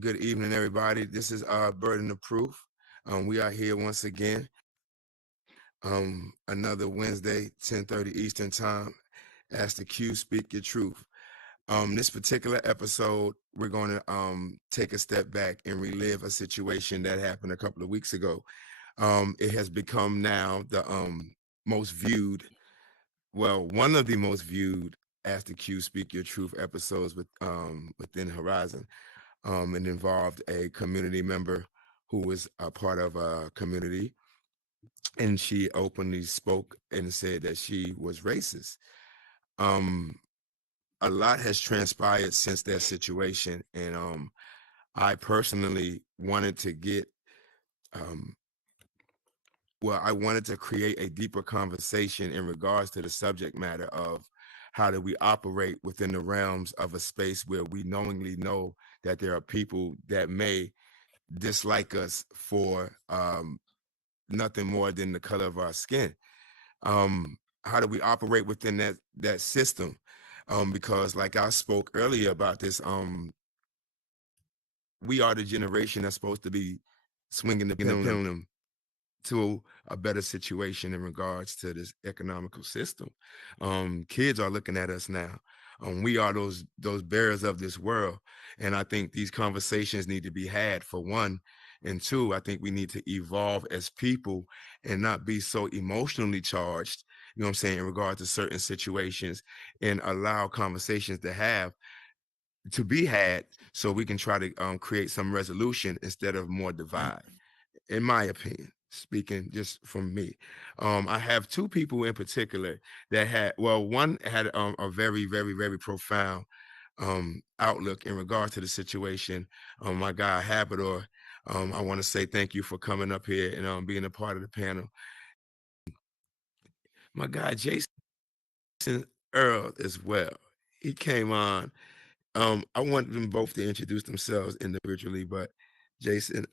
Good evening, everybody. This is Burden of Proof. We are here once again. Another Wednesday, 10:30 Eastern Time. Ask the Q, speak your truth. This particular episode, we're going to take a step back and relive a situation that happened a couple of weeks ago. It has become now the most viewed, well, one of the most viewed Ask the Q, speak your truth episodes within Horizon. It involved a community member who was a part of a community, and she openly spoke and said that she was racist. Um, a lot has transpired since that situation, and I personally wanted to get, um, well, I wanted to create a deeper conversation in regards to the subject matter of how do we operate within the realms of a space where we knowingly know that there are people that may dislike us for nothing more than the color of our skin. How do we operate within that system? Because like I spoke earlier about this, we are the generation that's supposed to be swinging the pendulum to a better situation in regards to this economical system. Kids are looking at us now. We are those bearers of this world, and I think these conversations need to be had, for one, and two, I think we need to evolve as people and not be so emotionally charged. You know what I'm saying, in regard to certain situations, and allow conversations to be had, so we can try to create some resolution instead of more divide, in my opinion, speaking just from me. I have two people in particular that had, well, one had a very, very, very profound outlook in regards to the situation. My guy Habador, I want to say thank you for coming up here and being a part of the panel. My guy Jason Earl as well. He came on. I want them both to introduce themselves individually, but Jason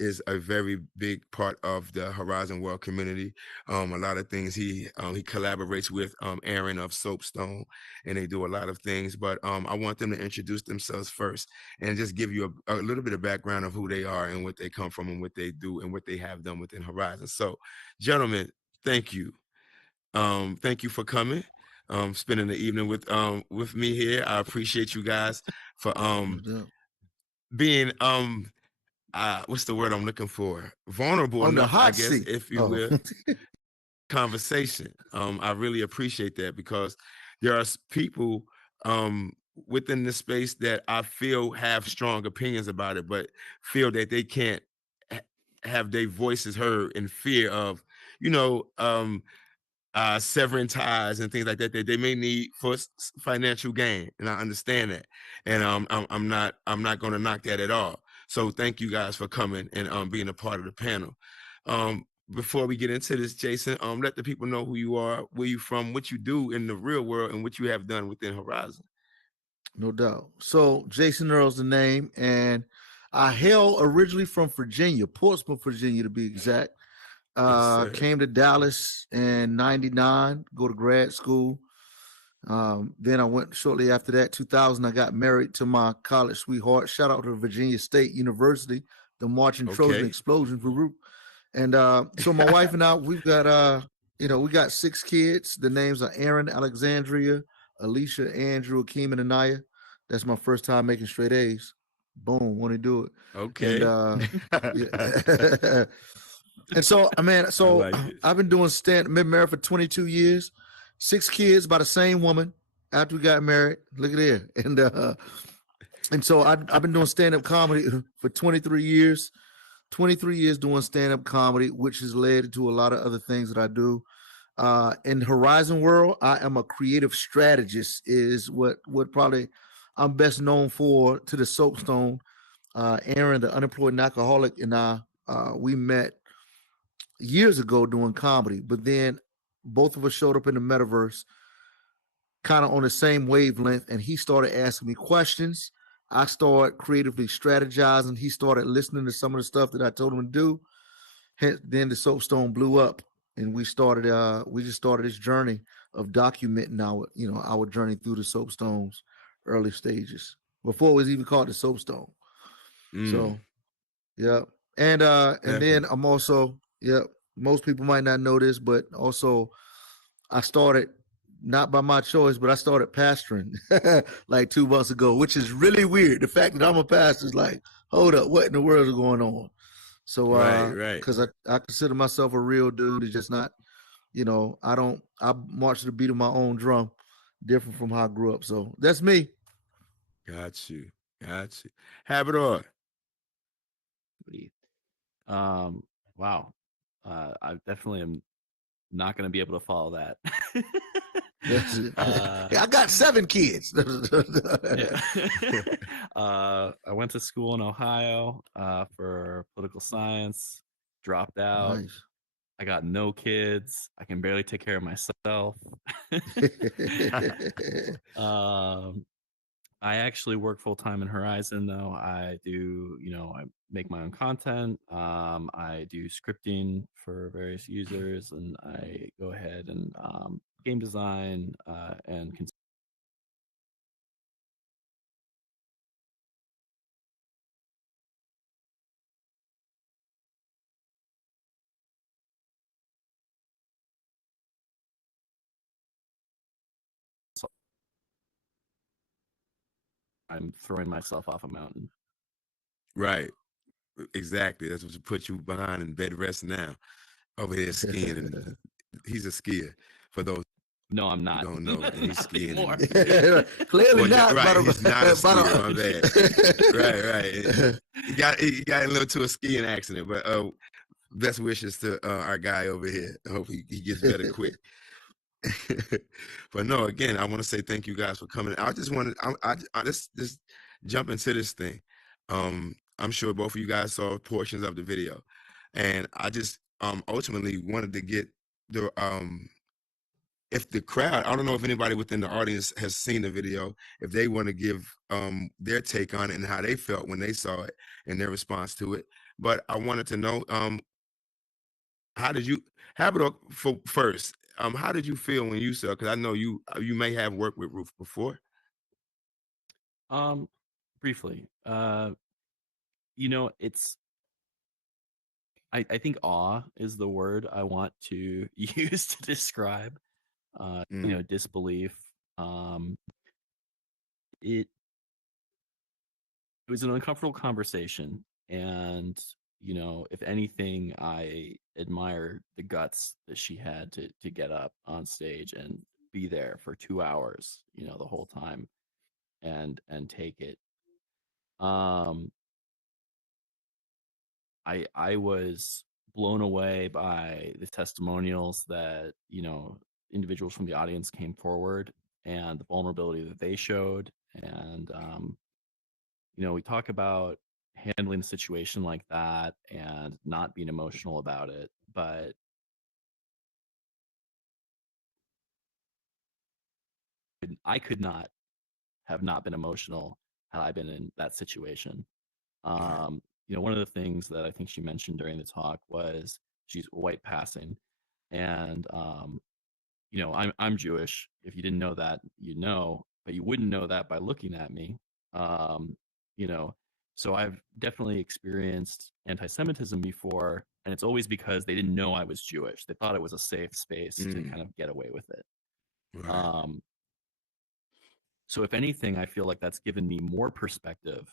is a very big part of the Horizon World community. A lot of things he collaborates with Aaron of Soapstone, and they do a lot of things. But I want them to introduce themselves first and just give you a little bit of background of who they are and what they come from and what they do and what they have done within Horizon. So, gentlemen, thank you. Thank you for coming. Spending the evening with me here. I appreciate you guys for being what's the word I'm looking for? Vulnerable On the enough, I hot guess, seat. if you will. Conversation. I really appreciate that, because there are people within the space that I feel have strong opinions about it, but feel that they can't have their voices heard in fear of, you know, severing ties and things like that they may need for financial gain, and I understand that, and I'm not going to knock that at all. So thank you guys for coming and being a part of the panel. Before we get into this, Jason, let the people know who you are, where you from, what you do in the real world, and what you have done within Horizon. No doubt. So Jason Earl's the name, and I hail originally from Virginia, Portsmouth, Virginia to be exact. Yes, Came to Dallas in '99, go to grad school. Then I went shortly after that, 2000. I got married to my college sweetheart. Shout out to Virginia State University, the Marching Trojan okay. Explosion group. And so my wife and I, we've got we got 6 kids. The names are Aaron, Alexandria, Alicia, Andrew, Akeem, and Anaya. That's my first time making straight A's. Boom, want to do it. And Okay. yeah. And so, I like it. I've been doing been married for 22 years, 6 kids by the same woman after we got married. Look at there. And so I've been doing stand-up comedy for 23 years. 23 years doing stand-up comedy, which has led to a lot of other things that I do. In Horizon World, I am a creative strategist, is what probably I'm best known for to the Soapstone. Aaron, the unemployed alcoholic, and I, we met years ago doing comedy, but then both of us showed up in the metaverse kind of on the same wavelength, and he started asking me questions. I started creatively strategizing. He started listening to some of the stuff that I told him to do. Hence, then the Soapstone blew up, and we just started this journey of documenting our journey through the Soapstone's early stages before it was even called the Soapstone. So, Mm, yeah. And then definitely. I'm also, yeah, most people might not know this, but also I started not by my choice, but I started pastoring like 2 months ago, which is really weird. The fact that I'm a pastor is like, hold up, what in the world is going on? So, Right, right. because I consider myself a real dude, it's just not, I march to the beat of my own drum, different from how I grew up. So that's me. Got you. Got you. Have it on. Pretty- Um, wow. I definitely am not going to be able to follow that. That's it. uh, I got 7 kids. yeah. I went to school in Ohio for political science, dropped out. Nice. I got no kids. I can barely take care of myself. um, I actually work full time in Horizon, though. I do, I make my own content. I do scripting for various users, and I go ahead and game design and I'm throwing myself off a mountain. Right. Exactly. That's what you put you behind in bed rest now. Over here skiing, and he's a skier. For those No, I'm who not. don't know, and he's Not skiing. anymore. Clearly not. Right, But, he's not a skier. but, My bad. Right, right. He got a little to a skiing accident, but best wishes to our guy over here. I hope he gets better quick. But no, again, I want to say thank you guys for coming. I just wanted, I just jump into this thing. I'm sure both of you guys saw portions of the video, and I just ultimately wanted to get the if the crowd, I don't know if anybody within the audience has seen the video, if they want to give their take on it and how they felt when they saw it and their response to it. But I wanted to know how did you have it for first? How did you feel when you saw? Because I know you may have worked with Ruth before. um, Briefly, it's I think awe is the word I want to use to describe Mm, disbelief. Um it it was an uncomfortable conversation, and if anything, I admire the guts that she had to get up on stage and be there for 2 hours, the whole time, and take it. um I was blown away by the testimonials that individuals from the audience came forward, and the vulnerability that they showed. And we talk about handling a situation like that and not being emotional about it, but I could not have not been emotional had I been in that situation. right. One of the things that I think she mentioned during the talk was she's white passing, and I'm Jewish. If you didn't know that, but you wouldn't know that by looking at me. Um, you know, so I've definitely experienced anti-Semitism before, and it's always because they didn't know I was Jewish. They thought it was a safe space to Mm, kind of get away with it. right. Um, so if anything, I feel like that's given me more perspective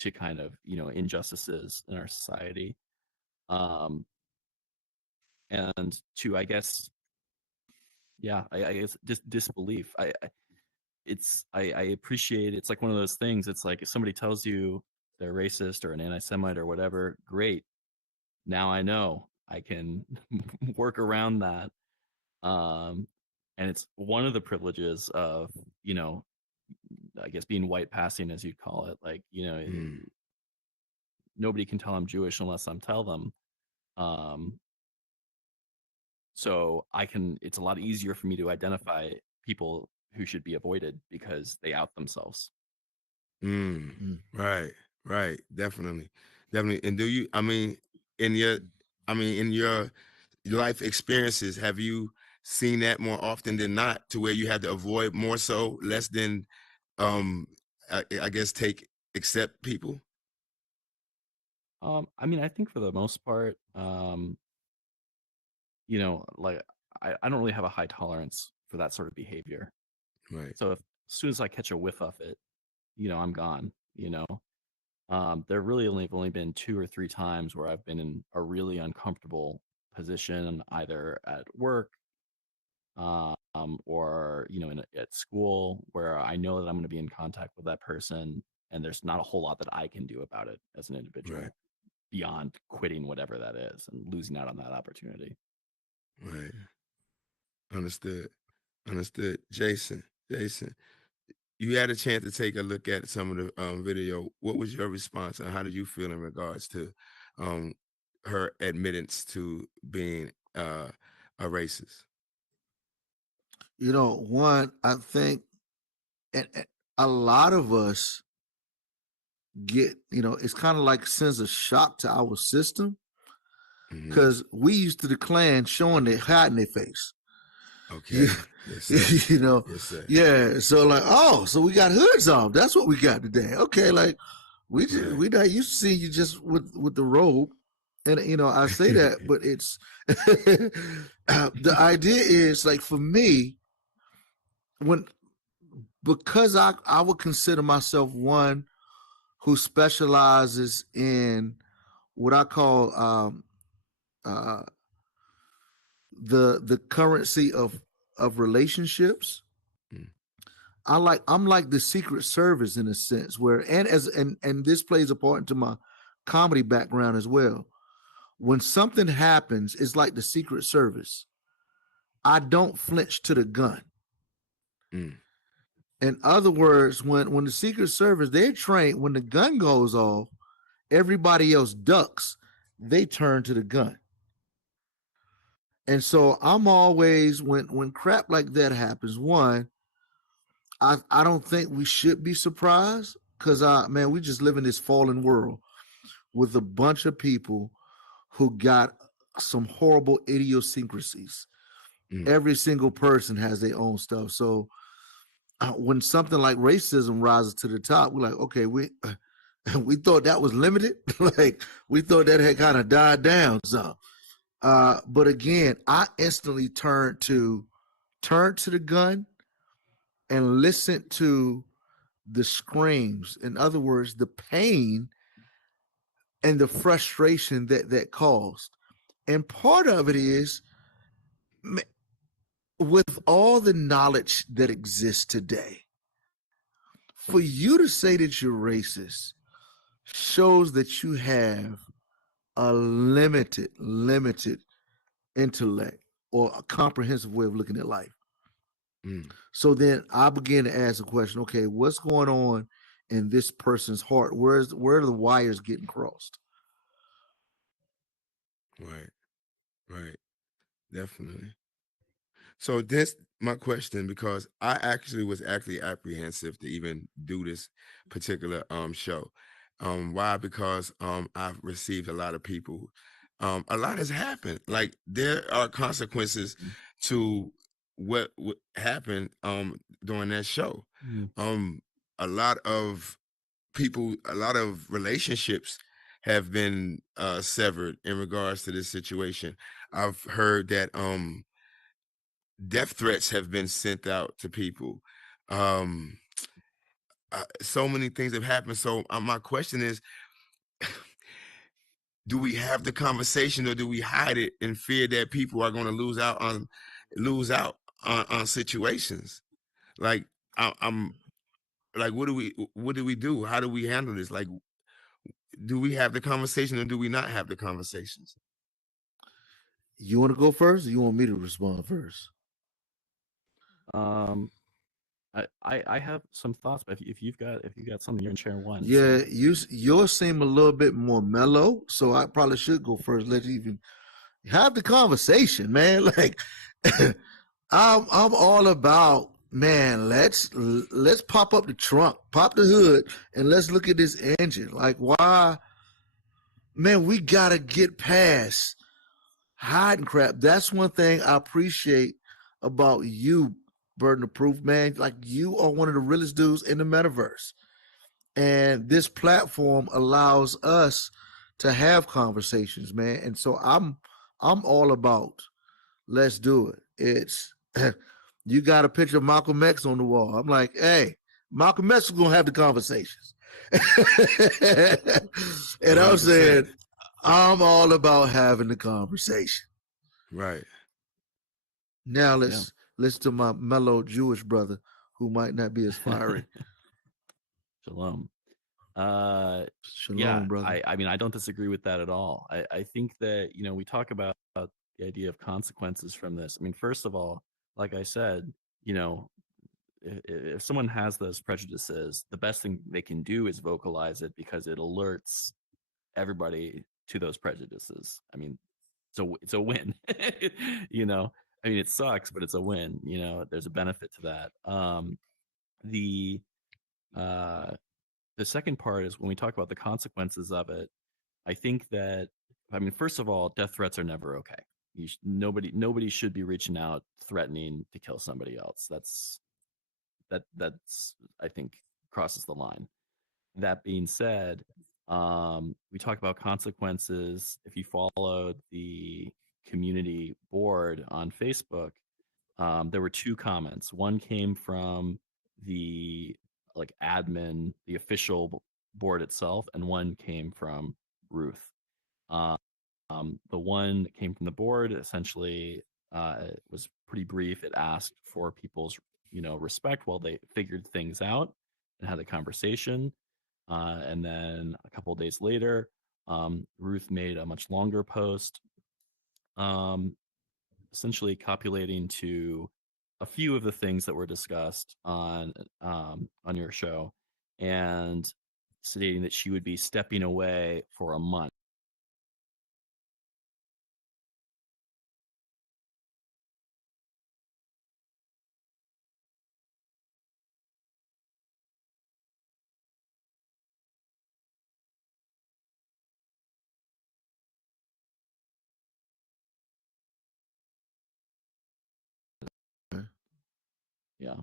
to kind of injustices in our society, um, and to, I guess, yeah, I guess disbelief. I appreciate, it's like one of those things. It's like if somebody tells you they're racist or an anti-Semite or whatever, great. Now I know I can work around that. Um, and it's one of the privileges of, I guess, being white passing, as you'd call it. Like, Mm, nobody can tell I'm Jewish unless I'm tell them. Um, so it's a lot easier for me to identify people who should be avoided because they out themselves. mm, Mm. right. Right. Definitely. Definitely. And do you? In your, in your life experiences, have you seen that more often than not, to where you had to avoid more so, less than, um, I guess, accept people? I mean, I think for the most part, you know, like I don't really have a high tolerance for that sort of behavior. Right. So if as soon as I catch a whiff of it, you know, I'm gone. You know, there really only been 2 or 3 times where I've been in a really uncomfortable position, either at work, or you know, at school, where I know that I'm going to be in contact with that person, and there's not a whole lot that I can do about it as an individual Right. beyond quitting whatever that is and losing out on that opportunity. Right. Understood. Understood. Jason, you had a chance to take a look at some of the video. What was your response, and how did you feel in regards to um, her admittance to being a racist? You know, one, I think, and a lot of us get, you know, it's kind of like sends a shock to our system Hmm. because we used to the Klan showing their hiding their face. You, Okay. Yes, sir. you know, Yes, sir. yeah. So like, oh, so we got hoods on. That's what we got today. Okay, like Right. we not used to see you just with the robe. And you know, I say that, but it's the idea is like for me, when because I would consider myself one who specializes in what I call uh, the currency of relationships. Mm. I'm like the Secret Service in a sense where and this plays a part into my comedy background as well. When something happens, it's like the Secret Service. I don't flinch to the gun. Mm. In other words, when the Secret Service they're trained, when the gun goes off, everybody else ducks. They turn to the gun. And so I'm always when crap like that happens, one, I don't think we should be surprised because man, we just live in this fallen world with a bunch of people who got some horrible idiosyncrasies. Mm. Every single person has their own stuff. So when something like racism rises to the top, we're like, okay, we thought that was limited. Like we thought that had kind of died down some. But again, I instantly turned to the gun and listened to the screams. In other words, the pain and the frustration that caused. And part of it is with all the knowledge that exists today, for you to say that you're racist shows that you have a limited intellect or a comprehensive way of looking at life. Mm. So then I began to ask the question, okay, what's going on in this person's heart? Where are the wires getting crossed? Right. Right. Definitely. So this my question, because I actually was actually apprehensive to even do this particular show. Why? Because I've received a lot of people. A lot has happened. Like there are consequences Mm. to what happened during that show. Mm. A lot of people, a lot of relationships have been severed in regards to this situation. I've heard that death threats have been sent out to people. Um, so many things have happened. So my question is, do we have the conversation or do we hide it in fear that people are going to lose out on situations? Like I'm like, what do we do? How do we handle this? Like, do we have the conversation or do we not have the conversations? You want to go first, or you want me to respond first? Um, I have some thoughts, but if you've got something, you can share one. Yeah, So yours seem a little bit more mellow, so I probably should go first. Let you even have the conversation, man. Like I'm all about, man, let's pop up the trunk, pop the hood, and let's look at this engine. Like why, man, we gotta get past hiding crap. That's one thing I appreciate about you, Burden of Proof, man. Like you are one of the realest dudes in the metaverse. And this platform allows us to have conversations, man. And so I'm all about let's do it. It's you got a picture of Malcolm X on the wall. I'm like, hey, Malcolm X is gonna have the conversations. And I'm 100%. saying, I'm all about having the conversation. Right. Now let's listen to my mellow Jewish brother who might not be as fiery. Shalom. Shalom, Yeah, brother. I mean, I don't disagree with that at all. I think that, you know, we talk about the idea of consequences from this. I mean, first of all, like I said, you know, if someone has those prejudices, the best thing they can do is vocalize it because it alerts everybody to those prejudices. I mean, so it's a win. You know, I mean, it sucks, but it's a win. You know, there's a benefit to that. The uh, the second part is when we talk about the consequences of it. I think that, I mean, first of all, death threats are never okay. Nobody should be reaching out threatening to kill somebody else. That's I think crosses the line. That being said, we talk about consequences. If you followed the community board on Facebook, there were two comments. One came from the like admin, the official board itself, and one came from Ruth. Um, the one that came from the board essentially was pretty brief. It asked for people's, you know, respect while they figured things out and had a conversation. And then a couple of days later, Ruth made a much longer post, um, essentially copulating to a few of the things that were discussed on your show, and stating that she would be stepping away for a month. Yeah.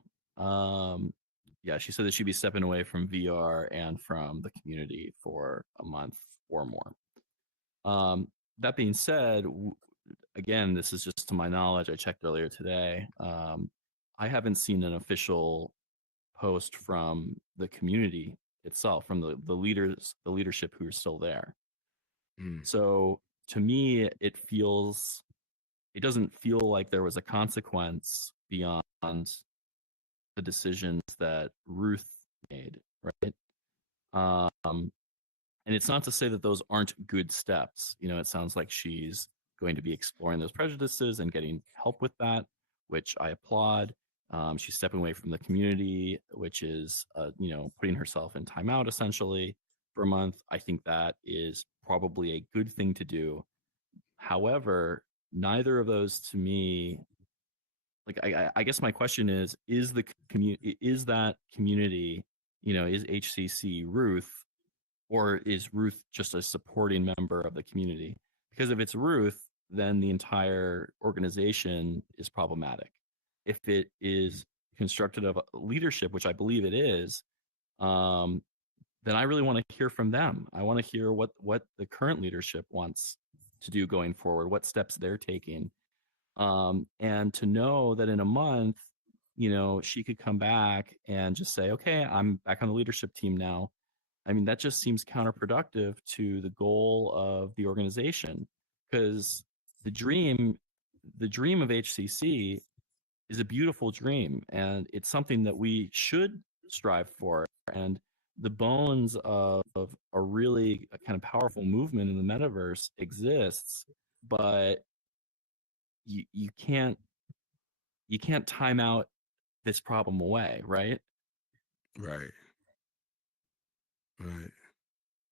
Yeah, she said that she'd be stepping away from VR and from the community for a month or more. That being said, again, this is just to my knowledge. I checked earlier today. I haven't seen an official post from the community itself, from the leaders, the leadership who are still there. Mm. So to me, it doesn't feel like there was a consequence beyond the decisions that Ruth made, right? And it's not to say that those aren't good steps. You know, it sounds like she's going to be exploring those prejudices and getting help with that, which I applaud. She's stepping away from the community, which is, you know, putting herself in timeout essentially for a month. I think that is probably a good thing to do. However, neither of those to me, like, I guess my question is the community, is that community, you know, is HCC Ruth, or is Ruth just a supporting member of the community? Because if it's Ruth, then the entire organization is problematic. If it is constructed of leadership, which I believe it is, um, then I really want to hear from them. I want to hear what the current leadership wants to do going forward, what steps they're taking, and to know that in a month, you know, she could come back and just say, "Okay, I'm back on the leadership team now." I mean, that just seems counterproductive to the goal of the organization, because the dream, the dream of HCC is a beautiful dream, and it's something that we should strive for. And the bones of a really kind of powerful movement in the metaverse exists, but you can't time out this problem away, right? Right. Right.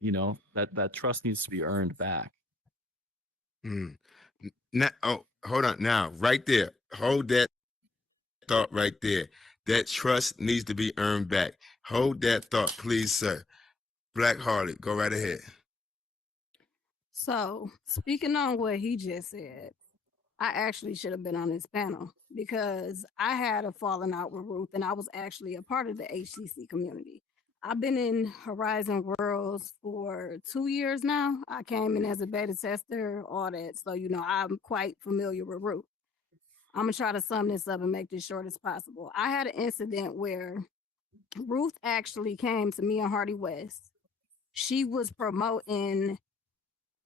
You know, that trust needs to be earned back. Mm. Now, oh, hold on. Now, right there. Hold that thought right there. That trust needs to be earned back. Hold that thought, please, sir. Black Harlot, go right ahead. So, speaking on what he just said, I actually should have been on this panel because I had a falling out with Ruth and I was actually a part of the HCC community. I've been in Horizon Worlds for 2 years now. I came in as a beta tester, all that. So, I'm quite familiar with Ruth. I'm going to try to sum this up and make this short as possible. I had an incident where Ruth actually came to me and Hardy West. She was promoting,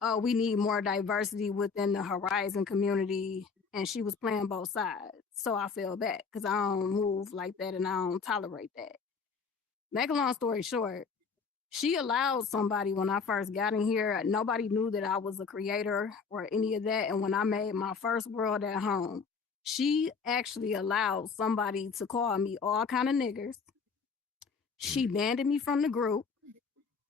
oh, we need more diversity within the Horizon community. And she was playing both sides. So I feel bad because I don't move like that and I don't tolerate that. Make a long story short, she allowed somebody when I first got in here. Nobody knew that I was a creator or any of that. And when I made my first world at home, she actually allowed somebody to call me all kind of niggers. She banned me from the group.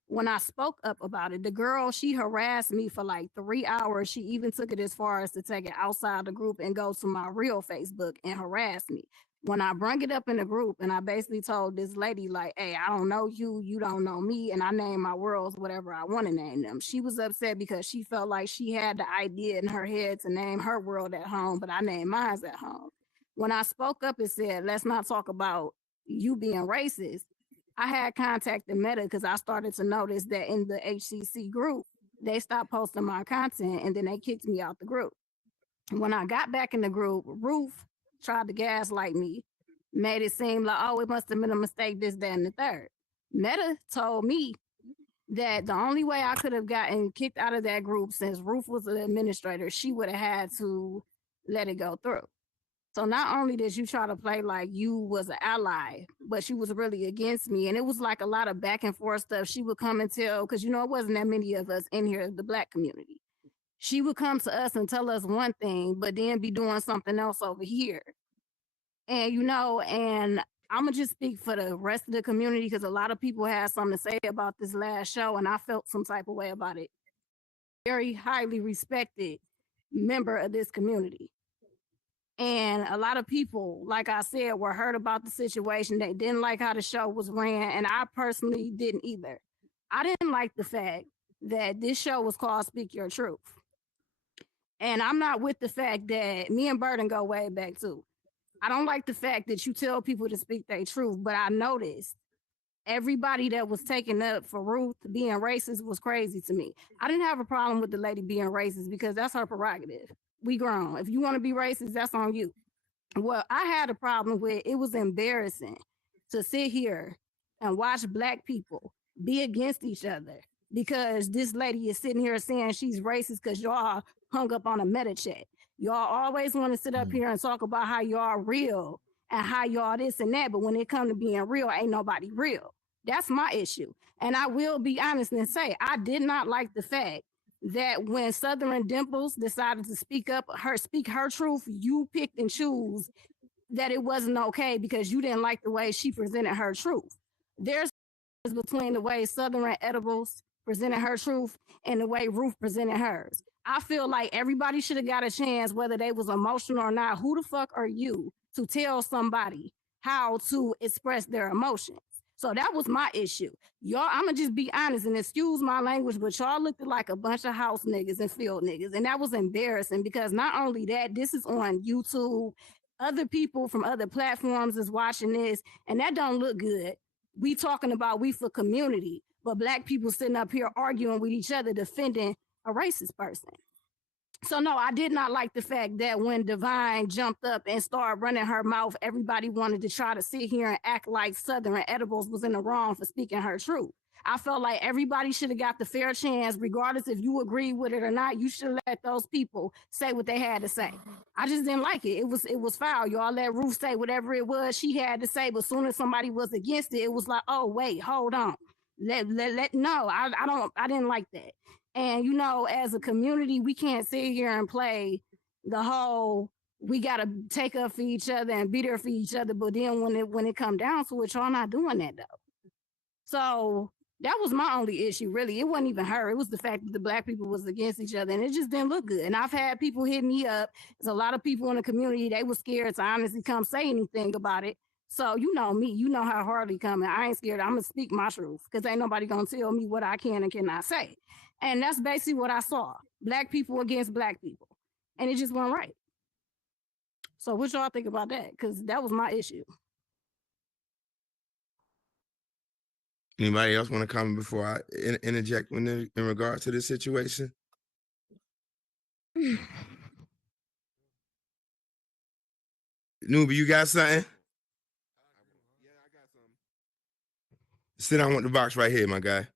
When I spoke up about it, the girl, she harassed me for like 3 hours. She even took it as far as to take it outside the group and go to my real Facebook and harass me. When I brung it up in the group and I basically told this lady, like, hey, I don't know you, you don't know me, and I name my worlds whatever I want to name them. She was upset because she felt like she had the idea in her head to name her world at home, but I named mine at home. When I spoke up and said, let's not talk about you being racist, I had contacted Meta because I started to notice that in the HCC group, they stopped posting my content and then they kicked me out the group. When I got back in the group, Ruth tried to gaslight me, made it seem like, oh, it must have been a mistake, this, that, and the third. Meta told me that the only way I could have gotten kicked out of that group, since Ruth was an administrator, she would have had to let it go through. So not only did you try to play like you was an ally, but she was really against me. And it was like a lot of back and forth stuff. She would come and tell, because it wasn't that many of us in here, the Black community. She would come to us and tell us one thing, but then be doing something else over here. And and I'm gonna just speak for the rest of the community because a lot of people had something to say about this last show, and I felt some type of way about it. Very highly respected member of this community. And a lot of people, like I said, were hurt about the situation. They didn't like how the show was ran. And I personally didn't either. I didn't like the fact that this show was called Speak Your Truth. And I'm not with the fact that me and Burden go way back too. I don't like the fact that you tell people to speak their truth, but I noticed everybody that was taking up for Ruth being racist was crazy to me. I didn't have a problem with the lady being racist because that's her prerogative. We grown. If you want to be racist, that's on you. Well, I had a problem with it was embarrassing to sit here and watch Black people be against each other because this lady is sitting here saying she's racist because y'all hung up on a meta chat. Y'all always want to sit up here and talk about how y'all real and how y'all this and that, but when it comes to being real, ain't nobody real. That's my issue. And I will be honest and say, I did not like the fact that when Southern Dimples decided to speak her truth, you picked and choose that it wasn't okay because you didn't like the way she presented her truth. There's between the way Southern Edibles presented her truth and the way Ruth presented hers. I feel like everybody should have got a chance, whether they was emotional or not. Who the fuck are you to tell somebody how to express their emotions? So that was my issue. Y'all, I'm going to just be honest and excuse my language, but y'all looked like a bunch of house niggas and field niggas. And that was embarrassing because not only that, this is on YouTube. Other people from other platforms is watching this, and that don't look good. We talking about we for community, but Black people sitting up here arguing with each other, defending a racist person. So no, I did not like the fact that when Divine jumped up and started running her mouth, everybody wanted to try to sit here and act like Southern Edibles was in the wrong for speaking her truth. I felt like everybody should have got the fair chance, regardless if you agree with it or not. You should let those people say what they had to say. I just didn't like it. It was foul. Y'all let Ruth say whatever it was she had to say, but as soon as somebody was against it, it was like, oh wait, hold on. No, I didn't like that. And as a community, we can't sit here and play the whole we gotta take up for each other and be there for each other. But then when it come down to it, y'all not doing that though. So that was my only issue, really. It wasn't even her. It was the fact that the Black people was against each other, and it just didn't look good. And I've had people hit me up. There's a lot of people in the community, they were scared to honestly come say anything about it. So you know me, you know how Harley coming. I ain't scared. I'm going to speak my truth because ain't nobody going to tell me what I can and cannot say. And that's basically what I saw. Black people against Black people. And it just wasn't right. So what y'all think about that? Because that was my issue. Anybody else want to comment before I interject in regards to this situation? Newbie, you got something? Sit down with the box right here, my guy.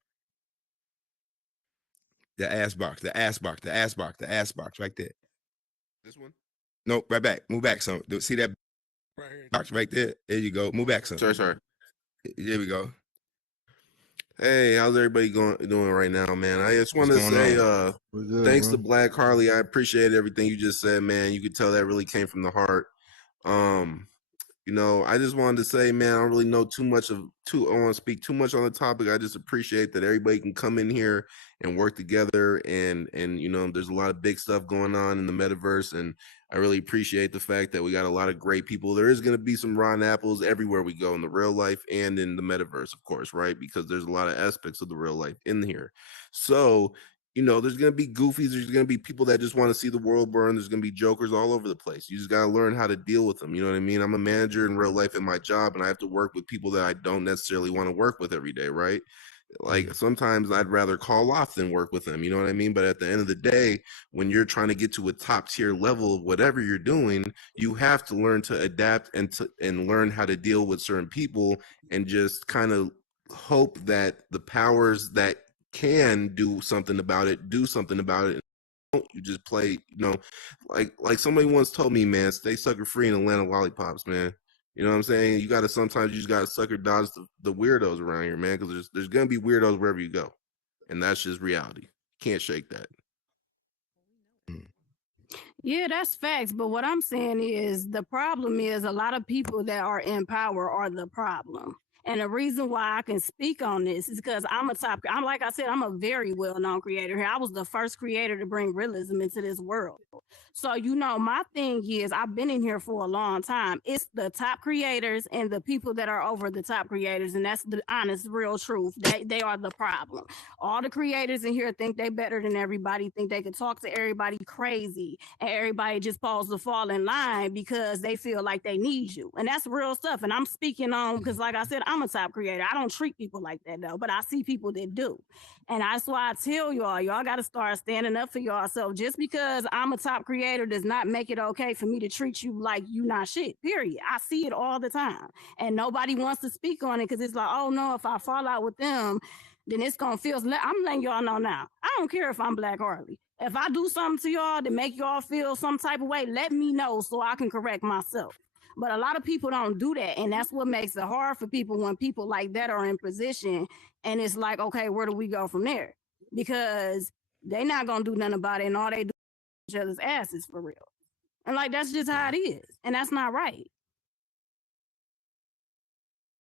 The ass box, the ass box, the ass box, the ass box right there. This one? Nope, right back. Move back some. See that box right there? There you go. Move back some. Sorry. There we go. Hey, how's everybody doing right now, man? I just want to What's going say We're good, thanks bro. to Black Harley. I appreciate everything you just said, man. You could tell that really came from the heart. I just wanted to say, man, I don't really know I don't want to speak too much on the topic. I just appreciate that everybody can come in here and work together, and there's a lot of big stuff going on in the metaverse, and I really appreciate the fact that we got a lot of great people. There is going to be some rotten apples everywhere we go in the real life and in the metaverse, of course, right? Because there's a lot of aspects of the real life in here. So, there's going to be goofies. There's going to be people that just want to see the world burn. There's going to be jokers all over the place. You just got to learn how to deal with them. You know what I mean? I'm a manager in real life in my job, and I have to work with people that I don't necessarily want to work with every day, right? Like sometimes I'd rather call off than work with them. You know what I mean? But at the end of the day, when you're trying to get to a top tier level of whatever you're doing, you have to learn to adapt and learn how to deal with certain people, and just kind of hope that the powers that can do something about it. You just play, like somebody once told me, man, stay sucker free in Atlanta lollipops, man. You know what I'm saying? You just gotta sucker dodge the weirdos around here, man, because there's gonna be weirdos wherever you go, and that's just reality. Can't shake that. Yeah, that's facts. But what I'm saying is the problem is a lot of people that are in power are the problem. And the reason why I can speak on this is because like I said, I'm a very well-known creator here. I was the first creator to bring realism into this world. So, my thing is I've been in here for a long time. It's the top creators and the people that are over the top creators. And that's the honest, real truth. They are the problem. All the creators in here think they better than everybody, think they can talk to everybody crazy, and everybody just supposed to fall in line because they feel like they need you. And that's real stuff. And I'm speaking on because, like I said, I'm a top creator. I don't treat people like that though, but I see people that do. And that's why I tell y'all got to start standing up for yourself. Just because I'm a top creator does not make it okay for me to treat you like you not shit, period. I see it all the time. And nobody wants to speak on it because it's like, oh no, if I fall out with them, then it's going to feel, I'm letting y'all know now. I don't care if I'm Black Harley. If I do something to y'all to make y'all feel some type of way, let me know so I can correct myself. But a lot of people don't do that. And that's what makes it hard for people when people like that are in position. And it's like, okay, where do we go from there? Because they not going to do nothing about it. And all they do is each other's asses for real. And like, that's just how it is. And that's not right.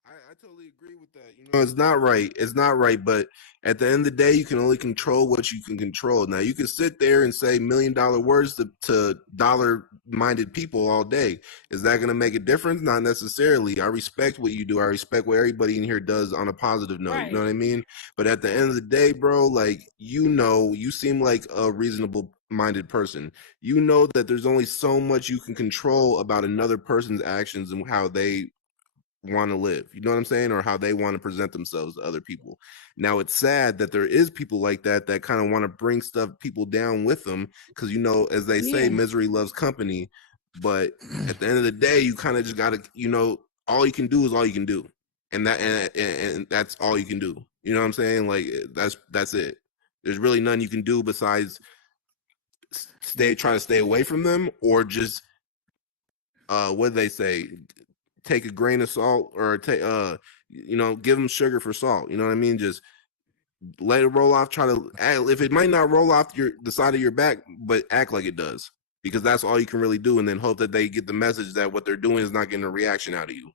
I totally agree with that. It's not right. It's not right. But at the end of the day, you can only control what you can control. Now, you can sit there and say $1 million words to dollar-minded people all day. Is that going to make a difference? Not necessarily. I respect what you do. I respect what everybody in here does on a positive note. Right. You know what I mean? But at the end of the day, bro, like, you seem like a reasonable-minded person. You know that there's only so much you can control about another person's actions and how they want to live, you know what I'm saying, or how they want to present themselves to other people. Now, it's sad that there is people like that kind of want to bring people down with them, because as they say, misery loves company. But at the end of the day, you kind of just gotta, all you can do is all you can do, and that's all you can do. You know what I'm saying? Like, that's it. There's really nothing you can do besides try to stay away from them, or just what do they say, take a grain of salt, or give them sugar for salt. You know what I mean? Just let it roll off. If it might not roll off the side of your back, but act like it does, because that's all you can really do. And then hope that they get the message that what they're doing is not getting a reaction out of you.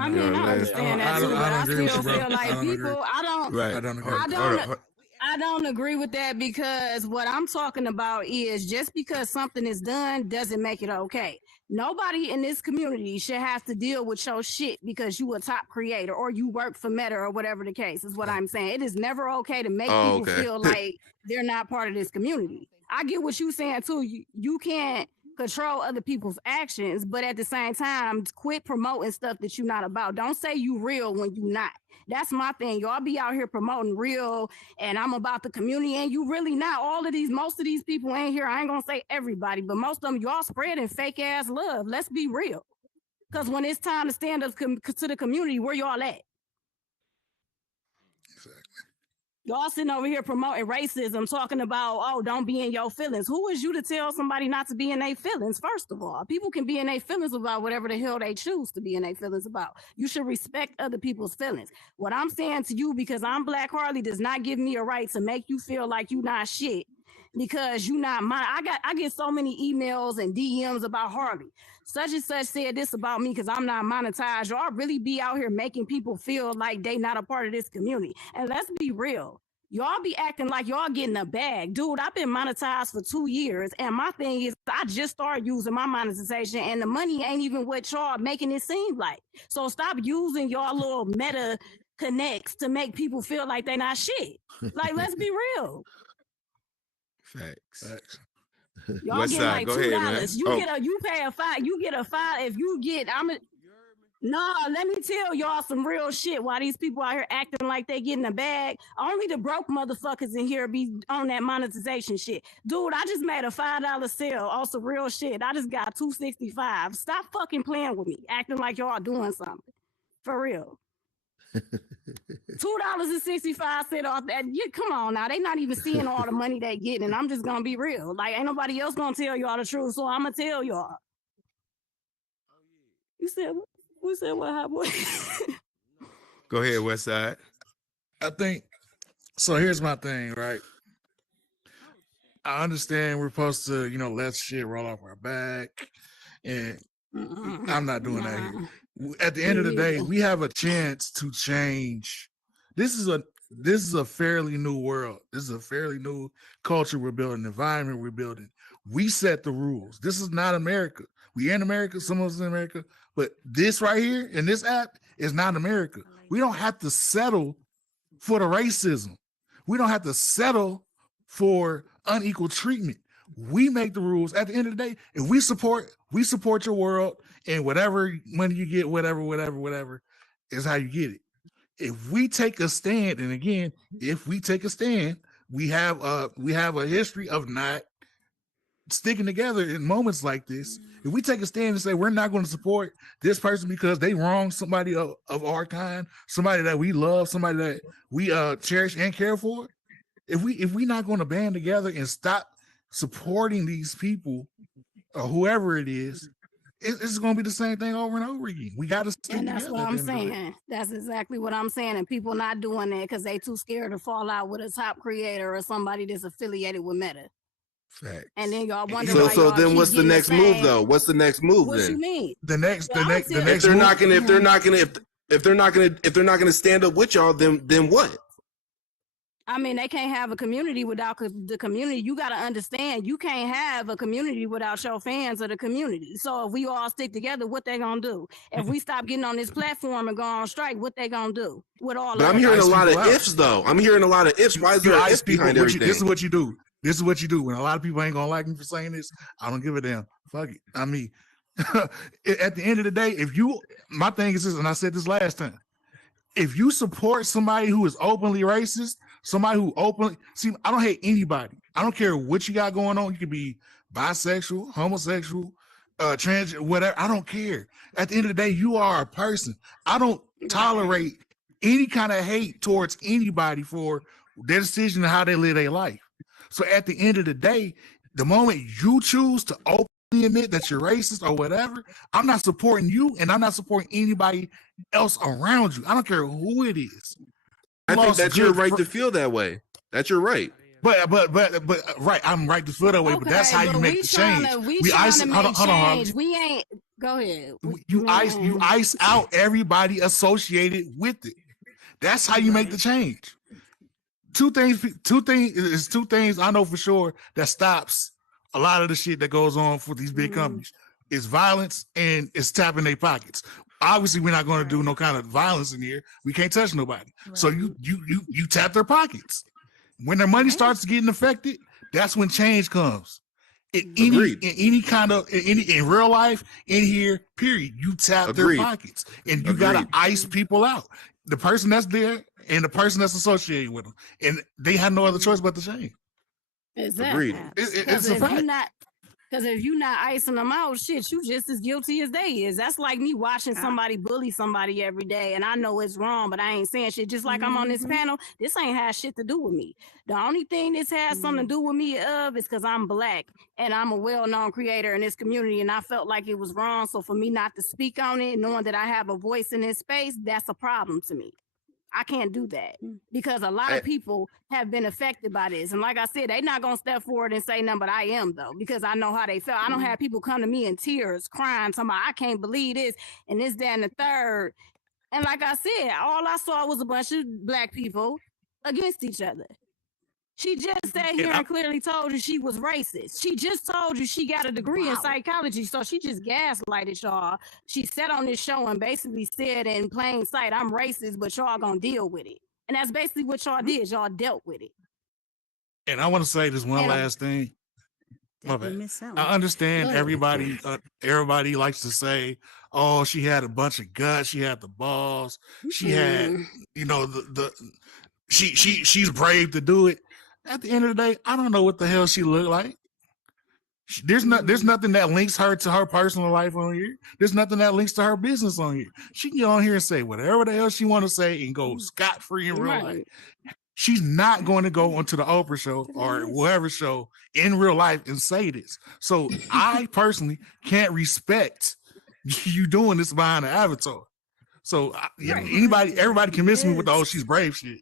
I mean, I understand that too, but I still feel like people, I don't agree with that, because what I'm talking about is just because something is done doesn't make it okay. Nobody in this community should have to deal with your shit because you a top creator or you work for Meta or whatever the case is. What I'm saying. It is never okay to make people feel like they're not part of this community. I get what you're saying too. You can't control other people's actions, but at the same time, quit promoting stuff that you're not about. Don't say you real when you're not. That's my thing. Y'all be out here promoting real and I'm about the community, and you really not. Most of these people ain't here. I ain't gonna say everybody, but most of them, y'all spreading fake ass love. Let's be real. Because when it's time to stand up to the community, where y'all at? Y'all sitting over here promoting racism, talking about, oh, don't be in your feelings. Who is you to tell somebody not to be in their feelings? First of all, people can be in their feelings about whatever the hell they choose to be in their feelings about. You should respect other people's feelings. What I'm saying to you, because I'm Black Harley, does not give me a right to make you feel like you not shit because you not mine. I get so many emails and DMs about Harley. Such and such said this about me because I'm not monetized. Y'all really be out here making people feel like they not a part of this community. And let's be real. Y'all be acting like y'all getting a bag. Dude, I've been monetized for 2 years. And my thing is, I just started using my monetization and the money ain't even what y'all making it seem like. So stop using y'all little meta connects to make people feel like they not shit. Like, let's be real. Facts. Y'all West get Side, like go $2. ahead, man. You pay a $5. You get a $5 if you get. No, let me tell y'all some real shit. Why these people out here acting like they getting a bag? Only the broke motherfuckers in here be on that monetization shit. Dude, I just made a $5 sale on some real shit. I just got $265. Stop fucking playing with me, acting like y'all doing something. For real. $2.65 off that. Come on now. They not even seeing all the money they getting. And I'm just gonna be real. Like, ain't nobody else gonna tell y'all the truth, so I'm gonna tell y'all. You said what? Who said what, hot boy? Go ahead, West Side. I think so. Here's my thing, right? I understand we're supposed to, let shit roll off our back, and I'm not doing that here. At the end of the day, we have a chance to change. This is a fairly new world. This is a fairly new culture we're building, environment we're building. We set the rules. This is not America. We in America, some of us in America, but this right here in this app is not America. We don't have to settle for the racism. We don't have to settle for unequal treatment. We make the rules. At the end of the day, if we support your world, and whatever money you get, whatever is how you get it. If we take a stand, and again, if we take a stand, we have a history of not sticking together in moments like this. If we take a stand and say we're not going to support this person because they wronged somebody of our kind, somebody that we love, somebody that we cherish and care for, if we not going to band together and stop supporting these people or whoever it is, it's going to be the same thing over and over again. We got to stick together. And that's what I'm saying. That's exactly what I'm saying. And people not doing that because they too scared to fall out with a top creator or somebody that's affiliated with Meta. Facts. And then y'all wonder. So then, what's the next move though? What's the next move what then? You mean? The next. If they're not gonna stand up with y'all, then what? I mean, they can't have a community without the community. You got to understand, you can't have a community without your fans of the community. So if we all stick together, what they gonna do? If we stop getting on this platform and go on strike, what they gonna do with all? But I'm hearing a lot of ifs though. I'm hearing a lot of ifs. Why is there an if behind everything? This is what you do. This is what you do. When a lot of people ain't gonna like me for saying this, I don't give a damn. Fuck it. I mean, at the end of the day, my thing is this, and I said this last time. If you support somebody who is openly racist, somebody who I don't hate anybody. I don't care what you got going on. You could be bisexual, homosexual, trans, whatever. I don't care. At the end of the day, you are a person. I don't tolerate any kind of hate towards anybody for their decision of how they live their life. So at the end of the day, the moment you choose to openly admit that you're racist or whatever, I'm not supporting you and I'm not supporting anybody else around you. I don't care who it is. I think that's your right to feel that way. That's your right. But right, I'm right to feel that way. Okay, but that's how you make the change. Hold on. We ain't. Go ahead. You ice out everybody associated with it. That's how you make the change. Two things I know for sure that stops a lot of the shit that goes on for these big companies. It's violence and it's tapping their pockets. Obviously, we're not going to do no kind of violence in here. We can't touch nobody. Right. So you tap their pockets. When their money starts getting affected, that's when change comes. In real life, in here, period, you tap their pockets and you got to ice people out. the person that's there and the person that's associated with them, and they had no other choice but to change. Exactly. Agreed. It's a fact. Because if you're not icing them out, shit, you just as guilty as they is. That's like me watching somebody bully somebody every day, and I know it's wrong, but I ain't saying shit. Just like I'm on this panel, this ain't had shit to do with me. The only thing this has something to do with me is because I'm black and I'm a well-known creator in this community, and I felt like it was wrong. So for me not to speak on it, knowing that I have a voice in this space, that's a problem to me. I can't do that because a lot of people have been affected by this. And like I said, they're not going to step forward and say nothing, but I am, though, because I know how they felt. I don't have people come to me in tears, crying, talking about, I can't believe this, and this, that, and the third. And like I said, all I saw was a bunch of black people against each other. She just sat here and clearly told you she was racist. She just told you she got a degree in psychology, so she just gaslighted y'all. She sat on this show and basically said in plain sight, I'm racist, but y'all gonna deal with it. And that's basically what y'all did. Y'all dealt with it. And I want to say this one last thing. My bad. I understand everybody likes to say, oh, she had a bunch of guts, she had the balls, she had, you know, she's brave to do it. At the end of the day, I don't know what the hell she looked like. There's nothing that links her to her personal life on here. There's nothing that links to her business on here. She can get on here and say whatever the hell she want to say and go scot-free in real life. She's not going to go onto the Oprah show or whatever show in real life and say this. So I personally can't respect you doing this behind an avatar. So everybody can miss me with the oh she's brave shit.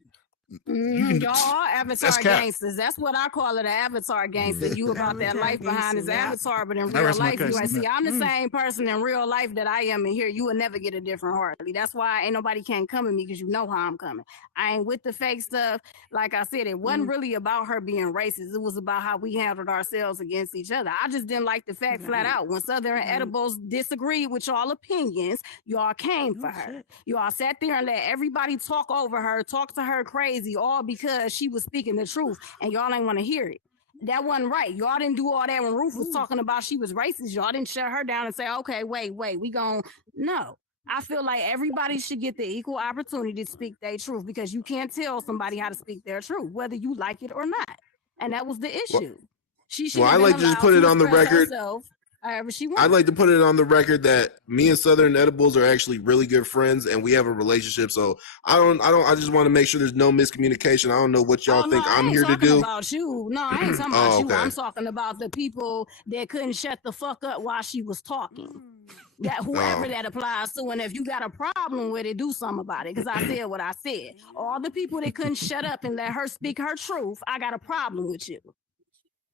Y'all are avatar gangsters. That's what I call it, an avatar gangster. You about that life behind his avatar, but in real life, you ain't. See, I'm the same person in real life that I am in here. You will never get a different Harley. That's why ain't nobody can come at me because you know how I'm coming. I ain't with the fake stuff. Like I said, it wasn't really about her being racist. It was about how we handled ourselves against each other. I just didn't like the fact flat out. When Southern Edibles disagreed with y'all opinions, y'all came for her. Y'all sat there and let everybody talk over her, talk to her crazy, all because she was speaking the truth, and y'all ain't want to hear it. That wasn't right. Y'all didn't do all that when Ruth was talking about she was racist. Y'all didn't shut her down and say, okay, wait, we gon' no. I feel like everybody should get the equal opportunity to speak their truth because you can't tell somebody how to speak their truth, whether you like it or not. And that was the issue. She should. Well, I like to just put it on the record. However she wants. I'd like to put it on the record that me and Southern Edibles are actually really good friends and we have a relationship. So I just want to make sure there's no miscommunication. I don't know what y'all think I'm here to do. About you. No, I ain't talking about you. I'm talking about the people that couldn't shut the fuck up while she was talking. That whoever that applies to, and if you got a problem with it, do something about it. Because I said what I said. All the people that couldn't shut up and let her speak her truth, I got a problem with you.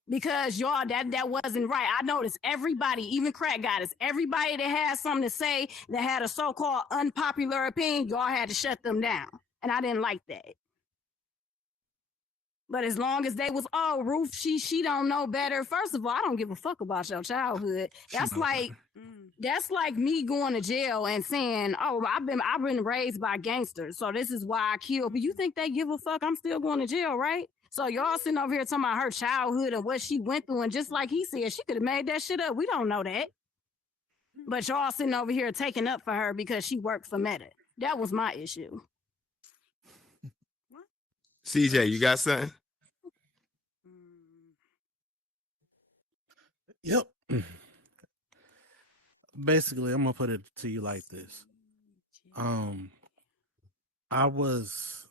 Because y'all, that wasn't right. I noticed everybody, even Crack Goddess, everybody that had something to say that had a so-called unpopular opinion, y'all had to shut them down. And I didn't like that. But as long as they was, oh, Ruth, she don't know better. First of all, I don't give a fuck about your childhood. That's like me going to jail and saying, oh, I've been raised by gangsters, so this is why I kill. But you think they give a fuck? I'm still going to jail, right? So y'all sitting over here talking about her childhood and what she went through, and just like he said, she could have made that shit up. We don't know that. But y'all sitting over here taking up for her because she worked for Meta. That was my issue. CJ, you got something? Yep. Basically, I'm gonna put it to you like this. I was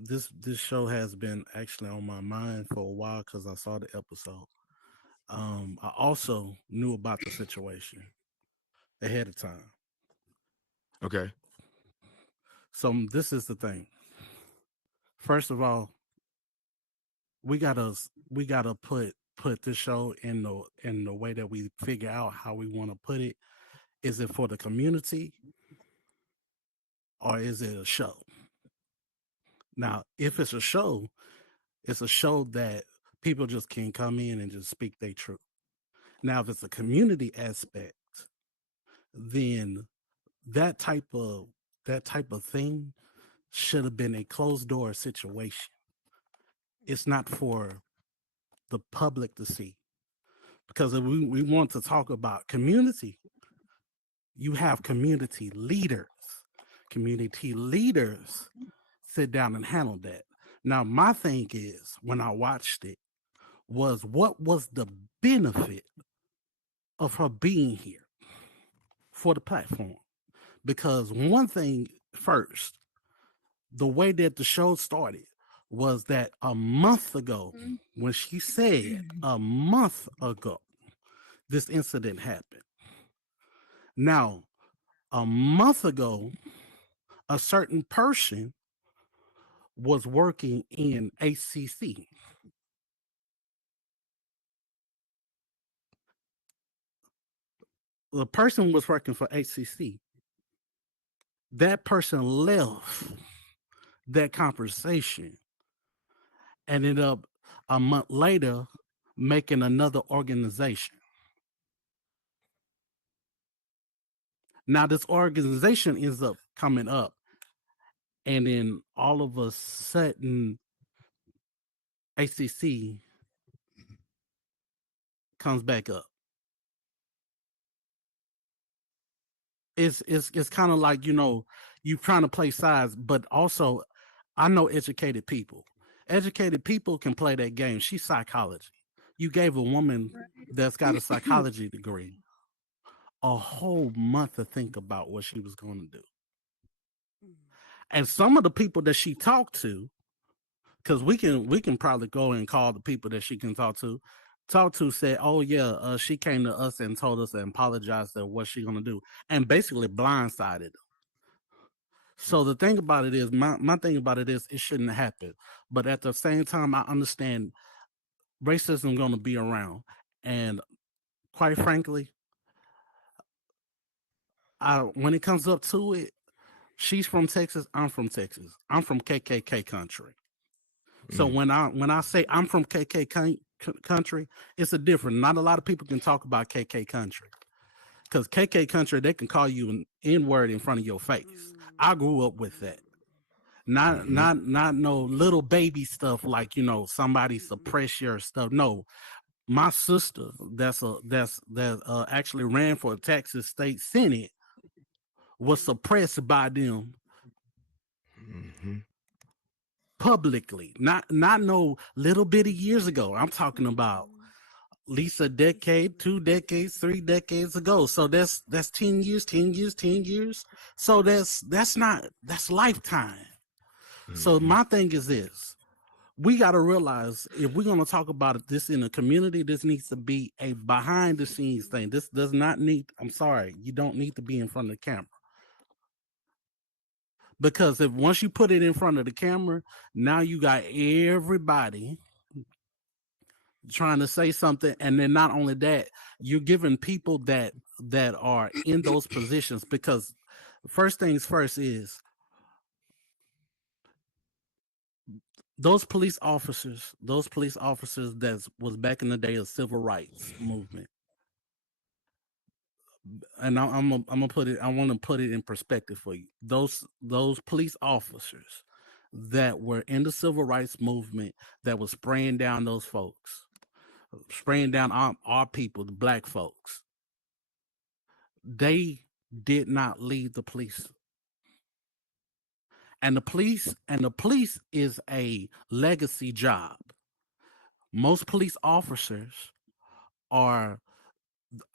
this show has been actually on my mind for a while because I saw the episode. I also knew about the situation ahead of time. Okay. So this is the thing. First of all, we gotta put this show in the way that we figure out how we want to put it. Is it for the community or is it a show? Now, if it's a show that people just can come in and just speak their truth. Now, if it's a community aspect, then that type of thing should have been a closed door situation. It's not for the public to see. Because if we want to talk about community, you have community leaders. community leaders sit down and handle that. Now, my thing is, when I watched it, was what was the benefit of her being here for the platform? Because one thing first, the way that the show started was that a month ago, when she said a month ago, this incident happened. Now, a month ago, a certain person was working in ACC. The person was working for ACC. That person left that conversation and ended up a month later making another organization. Now, this organization ends up coming up, and then all of a sudden, ACC comes back up. It's kind of like, you know, you trying to play sides, but also I know educated people. Educated people can play that game. She's psychology. You gave a woman that's got a psychology degree a whole month to think about what she was going to do. And some of the people that she talked to, because we can probably go and call the people that she can talk to, said, oh yeah, she came to us and told us and apologized for what she's gonna do, and basically blindsided them. So the thing about it is, my thing about it is, it shouldn't happen. But at the same time, I understand racism gonna be around, and quite frankly, when it comes up to it, she's from Texas, I'm from Texas, I'm from KKK country. So when I say I'm from KKK country, it's a different. Not a lot of people can talk about KK country, because KK country, they can call you an N-word in front of your face. I grew up with that. Not no little baby stuff like, you know, somebody suppress your stuff. No, my sister that actually ran for Texas State Senate was suppressed by them publicly. Not no little bitty years ago. I'm talking about at least a decade, 2 decades, 3 decades ago. So that's 10 years. So that's lifetime. So my thing is this: we got to realize, if we're going to talk about this in a community, this needs to be a behind the scenes thing. This does not need, I'm sorry, you don't need to be in front of the camera. Because if once you put it in front of the camera, now you got everybody trying to say something, and then not only that, you're giving people that are in those positions. Because first things first is, those police officers that was back in the day of civil rights movement, and I'm gonna put it, I want to put it in perspective for you. Those police officers that were in the civil rights movement, that was spraying down those folks, spraying down our people, the black folks, they did not leave the police. And the police is a legacy job. Most police officers are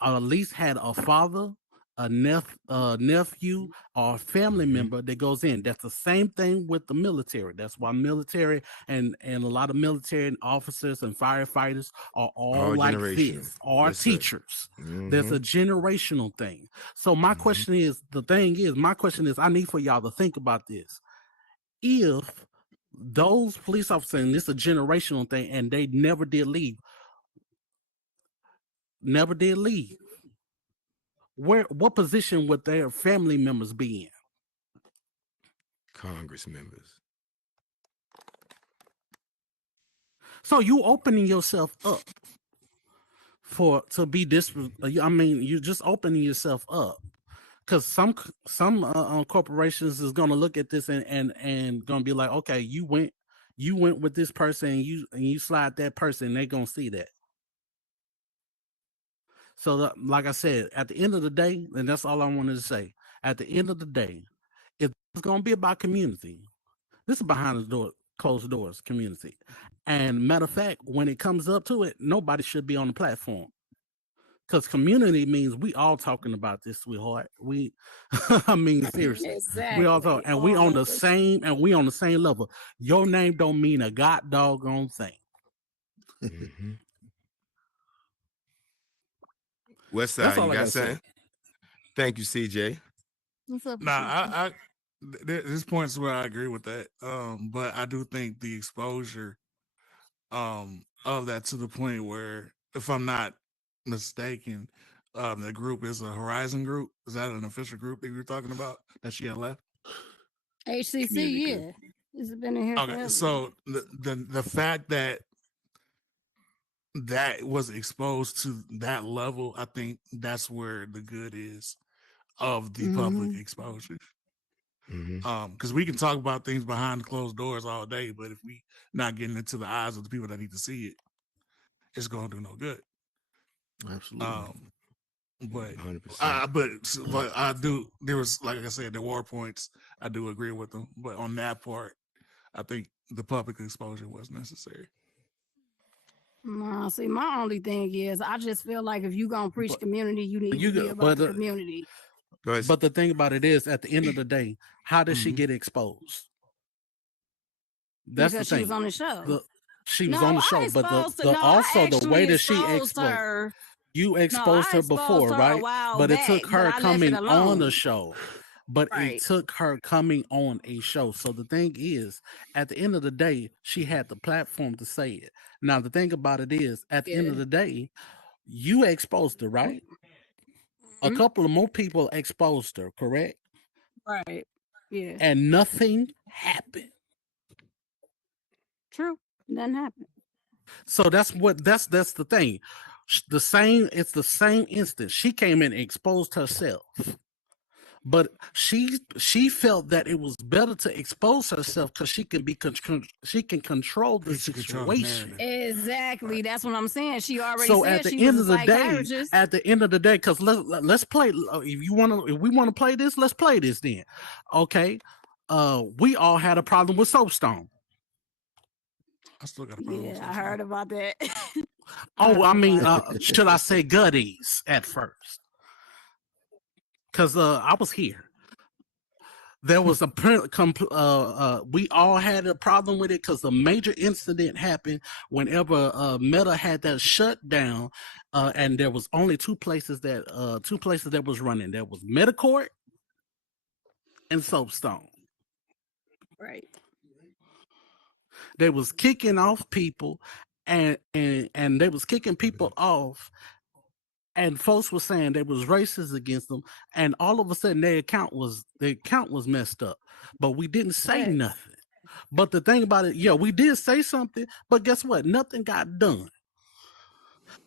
at least had a father, a nephew, or a family member that goes in. That's the same thing with the military. That's why military and a lot of military officers and firefighters are all like generational. this, are Yes, sir. teachers. There's a generational thing. So my question is, I need for y'all to think about this. If those police officers, and this is a generational thing, and they never did leave, what position would their family members be in? Congress members. So you opening yourself up to be this. I mean, you're just opening yourself up, because some corporations is going to look at this and going to be like, okay, you went with this person, and you slide that person, and they're going to see that. So like I said, at the end of the day, and that's all I wanted to say, at the end of the day, It's gonna be about community. This is behind the door, closed doors community. And matter of fact, when it comes up to it, nobody should be on the platform. Because community means we all talking about this, sweetheart. We, I mean, seriously, we all talk, Exactly. and we All on the of us. same, and we on the same level. Your name don't mean a god doggone thing. Mhm. West That's Side, all you I got gotta say. something? Thank you, CJ. What's up? Nah, this point's where I agree with that. But I do think the exposure of that to the point where, if I'm not mistaken, the group is a Horizon group. Is that an official group that you were talking about that she had left? HCC, Community group. yeah. It's been in here Okay, forever. so the fact that that was exposed to that level, I think that's where the good is of the public Mhm. exposure. Mhm. Because we can talk about things behind closed doors all day, but if we not getting into the eyes of the people that need to see it, it's gonna do no good. Absolutely. But 100%. but I do. There was, like I said, the war points. I do agree with them, but on that part, I think the public exposure was necessary. Nah, see, my only thing is, I just feel like if you gonna preach But community, you need you to be go, about the community. Go ahead. but the thing about it is, at the end of the day, how did she Mhm. get exposed? That's Because the she was thing. on the show. She was No, on the I show, but exposed her. the No, I also the way actually that she exposed exposed, her. you No, exposed I her exposed before, her a right? while But it back, took but her I left it coming on alone. the show. But it Right. took her coming on a show. So the thing is, at the end of the day, she had the platform to say it. Now the thing about it is, at the end of Yeah. the day, you exposed her, right? A Mhm. couple of more people exposed her, correct? Right. Yeah. And nothing happened. True. Nothing happened. So that's the thing. The same, it's the same instance. She came in and exposed herself. But she felt that it was better to expose herself because she can she can control the She control the situation. narrative. Exactly. That's what I'm saying. She already So at said the she end was of a the day, psychiatrist. because let's play. If we want to play this, let's play this then. Okay. We all had a problem with Soapstone. I still got a problem with Yeah, I social. heard about that. Oh, I heard mean, about it. should I say Gutties at first? Because I was here. There was we all had a problem with it because a major incident happened whenever Meta had that shutdown, and there was only two places that was running. There was Metacourt and Soapstone. Right. They was kicking off people, and they was kicking people off, and folks were saying they was racist against them, and all of a sudden their account was messed up, but we didn't say Facts. nothing. But the thing about it, yeah, we did say something, but guess what? Nothing got done.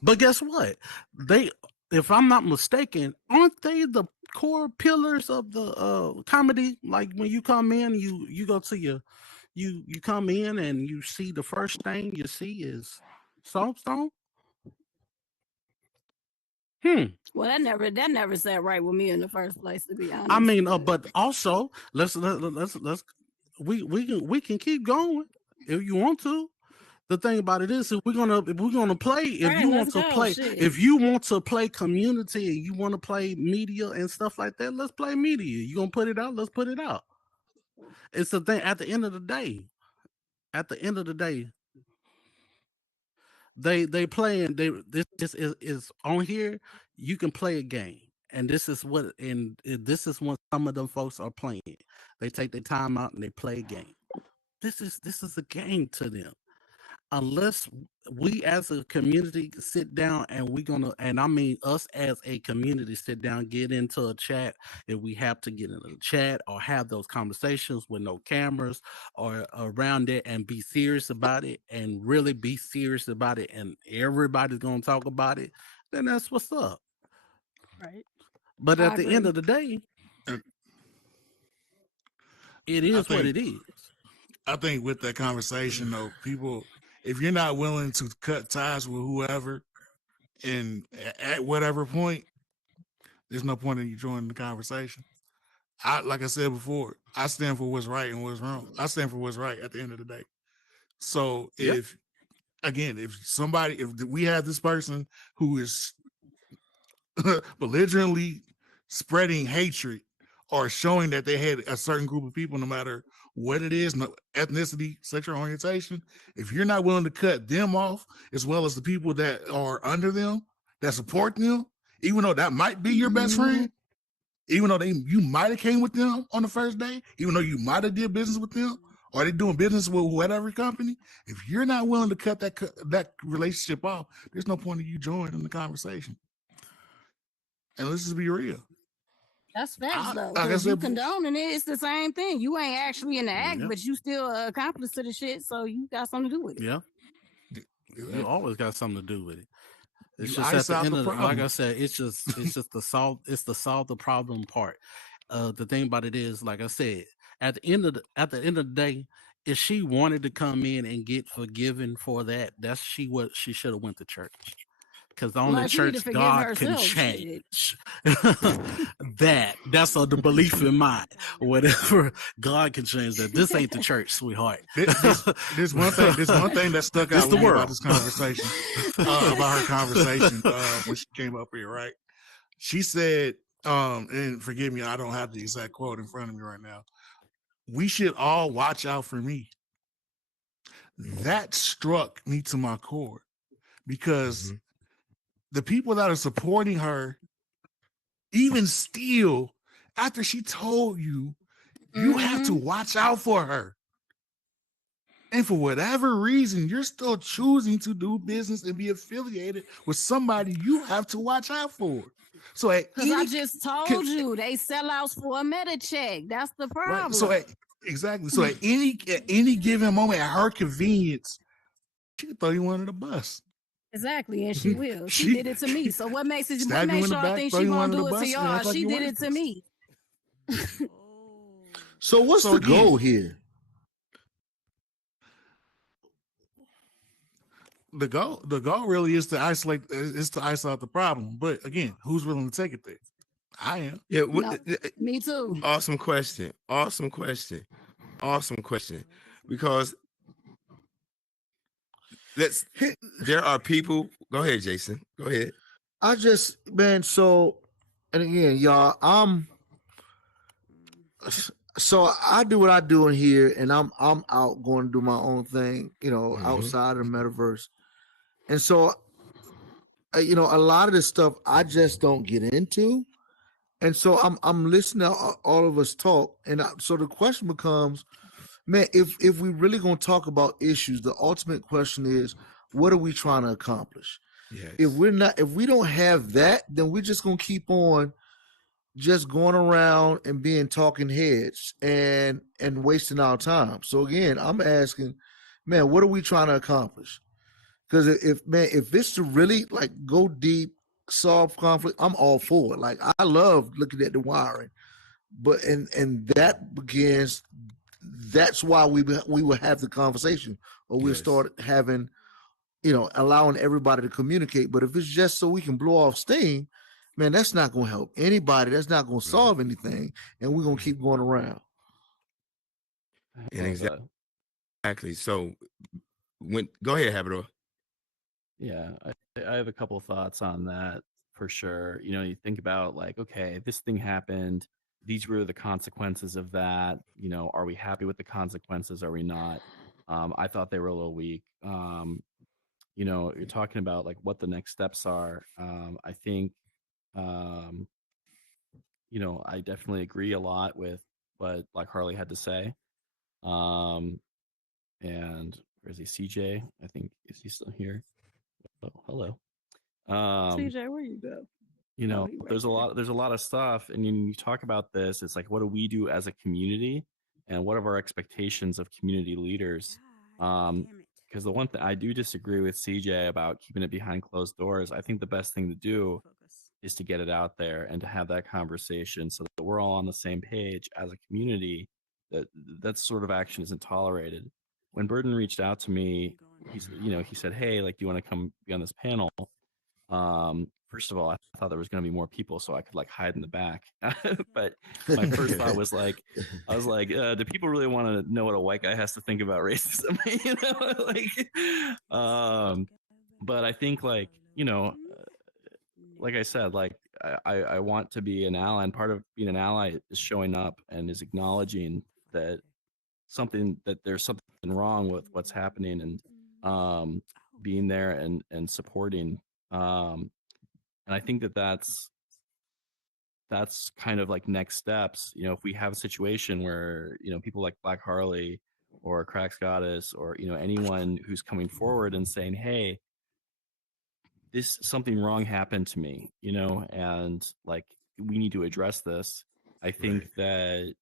But guess what? They, if I'm not mistaken, aren't they the core pillars of the comedy? Like when you come in, you go to you come in and you see the first thing you see is Soapstone. Well, that never sat right with me in the first place, to be honest. I mean, but also let's we can keep going if you want to. The thing about it is, if we're gonna play, if Right, you let's want to go. play, Shit. if you want to play community and you want to play media and stuff like that, let's play media. You gonna put it out? Let's put it out. It's the thing. At the end of the day, they playing. This is on here. You can play a game, and this is what some of them folks are playing. They take their time out and they play a game. This is a game to them. Unless we as a community sit down and I mean us as a community sit down, get into a chat, if we have to get into the chat or have those conversations with no cameras or around it and be serious about it and really be serious about it and everybody's gonna talk about it, then that's what's up. Right. But I at the end agree. of the day, And it I is what think it is. I think with that conversation though, people, if you're not willing to cut ties with whoever, and at whatever point, there's no point in you joining the conversation. like I said before, I stand for what's right and what's wrong. I stand for what's right at the end of the day. So Yeah. if we have this person who is belligerently spreading hatred or showing that they had a certain group of people, no matter what it is, no ethnicity, sexual orientation, if you're not willing to cut them off, as well as the people that are under them, that support them, even though that might be your best friend, even though you might have came with them on the first day, even though you might have did business with them, or they doing business with whatever company, if you're not willing to cut that relationship off, there's no point in you joining the conversation. And let's just be real. That's facts, though. like I Because you said, condoning it, it's the same thing. You ain't actually in the act, Yep. but you still accomplice to the shit, so you got something to do with it. Yeah, you always got something to do with it. It's You just at ice the out end the of like problem. I said, it's just the solve the problem part. The thing about it is, like I said, at the end of the day, if she wanted to come in and get forgiven for that, what she should have went to church. Because the only Like, she need to church forgive God can herself. Shit. change. That's the belief in mind. Whatever God can change that. This ain't the church, sweetheart. There's one thing. There's one thing that stuck It's out the with me about world. this conversation. About her conversation when she came up here, right? She said, and forgive me, I don't have the exact quote in front of me right now. We should all watch out for me. That struck me to my core because the people that are supporting her, even still, after she told you, you have to watch out for her. And for whatever reason, you're still choosing to do business and be affiliated with somebody you have to watch out for. So because I just told you they sellouts for a meta check. That's the problem. Right. So exactly. So at any given moment, at her convenience, she could throw you under the bus. Exactly, and she will. She did it to me. So what makes it? What Stab you makes in the y'all back, think throw she you gonna under do the it bus, to and y'all? act like She you did it to worthless. me. So what's So the again- goal here? The goal really is to isolate the problem. But again, who's willing to take it there? I am. Yeah, No, me too. awesome question. Because there are people. Go ahead, Jason. Go ahead. I just, man, so, and again, y'all, so I do what I do in here, and I'm out going to do my own thing, outside of the metaverse. And so, a lot of this stuff I just don't get into. And so I'm listening to all of us talk, and so the question becomes, man, if we really gonna talk about issues, the ultimate question is, what are we trying to accomplish? Yes. If we don't have that, then we're just gonna keep on just going around and being talking heads and wasting our time. So again, I'm asking, man, what are we trying to accomplish? Because if it's to really like go deep, solve conflict, I'm all for it. Like I love looking at the wiring, but and that begins. That's why we will have the conversation, or we'll Yes. start having, allowing everybody to communicate. But if it's just so we can blow off steam, man, that's not going to help anybody. That's not going to solve anything, and we're going to keep going around. And exactly. So go ahead, Habador. Yeah, I have a couple thoughts on that for sure. You think about like, okay, this thing happened. These were the consequences of that. Are we happy with the consequences? Are we not? I thought they were a little weak. You're talking about like what the next steps are. I think, I definitely agree a lot with what like Harley had to say. And where is he? CJ, I think, is he still here? Oh, hello. CJ, where you go? There's a lot of stuff, and you talk about this. It's like, what do we do as a community, and what are our expectations of community leaders? Because the one thing I do disagree with CJ about keeping it behind closed doors. I think the best thing to do is to get it out there and to have that conversation so that we're all on the same page as a community. That sort of action isn't tolerated. When Burden reached out to me, he said, "Hey, like, do you want to come be on this panel?" first of all, I thought there was going to be more people so I could like hide in the back. But my first thought was like, I was like, do people really want to know what a white guy has to think about racism? You know, but I think like, like I said, like I want to be an ally, and part of being an ally is showing up and is acknowledging that there's something wrong with what's happening, and being there and supporting. And I think that's kind of like next steps. If we have a situation where people like Black Harley or Cracks Goddess or anyone who's coming forward and saying, hey, this something wrong happened to me, and like we need to address this. I think that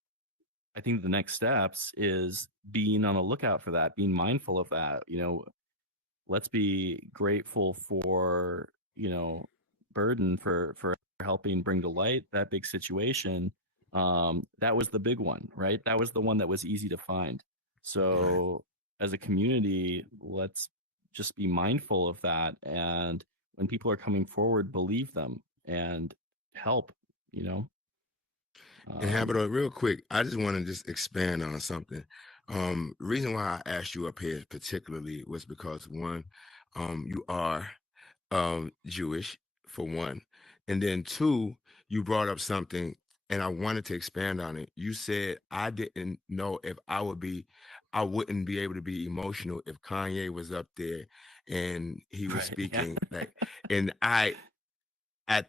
I think the next steps is being on the lookout for that, being mindful of that. Let's be grateful for Burden for helping bring to light that big situation. That was the big one, right? That was the one that was easy to find. So as a community, let's just be mindful of that, and when people are coming forward, believe them and help. And Habito, real quick, I just want to just expand on something. Reason why I asked you up here particularly was because one, you are Jewish for one, and then two, you brought up something, and I wanted to expand on it. You said I didn't know if I wouldn't be able to be emotional if Kanye was up there and he was Right, yeah. speaking like, and I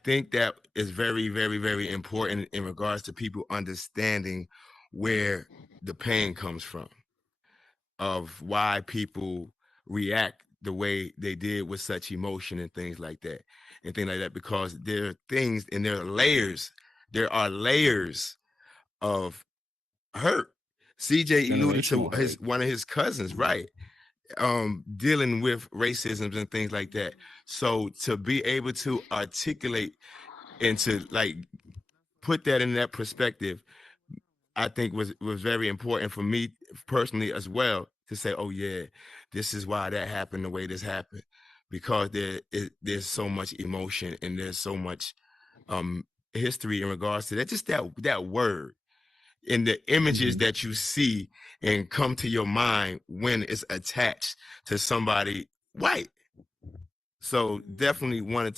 think that is very, very, very important in regards to people understanding where the pain comes from, of why people react the way they did with such emotion and things like that. Because there are things and there are layers of hurt. CJ alluded to Generational hurt. one of his cousins, right? Dealing with racisms and things like that. So to be able to articulate and to like put that in that perspective, I think was very important for me personally as well, to say, oh yeah, this is why that happened the way this happened, because there's so much emotion and there's so much history in regards to that. Just that word and the images that you see and come to your mind when it's attached to somebody white. So definitely wanted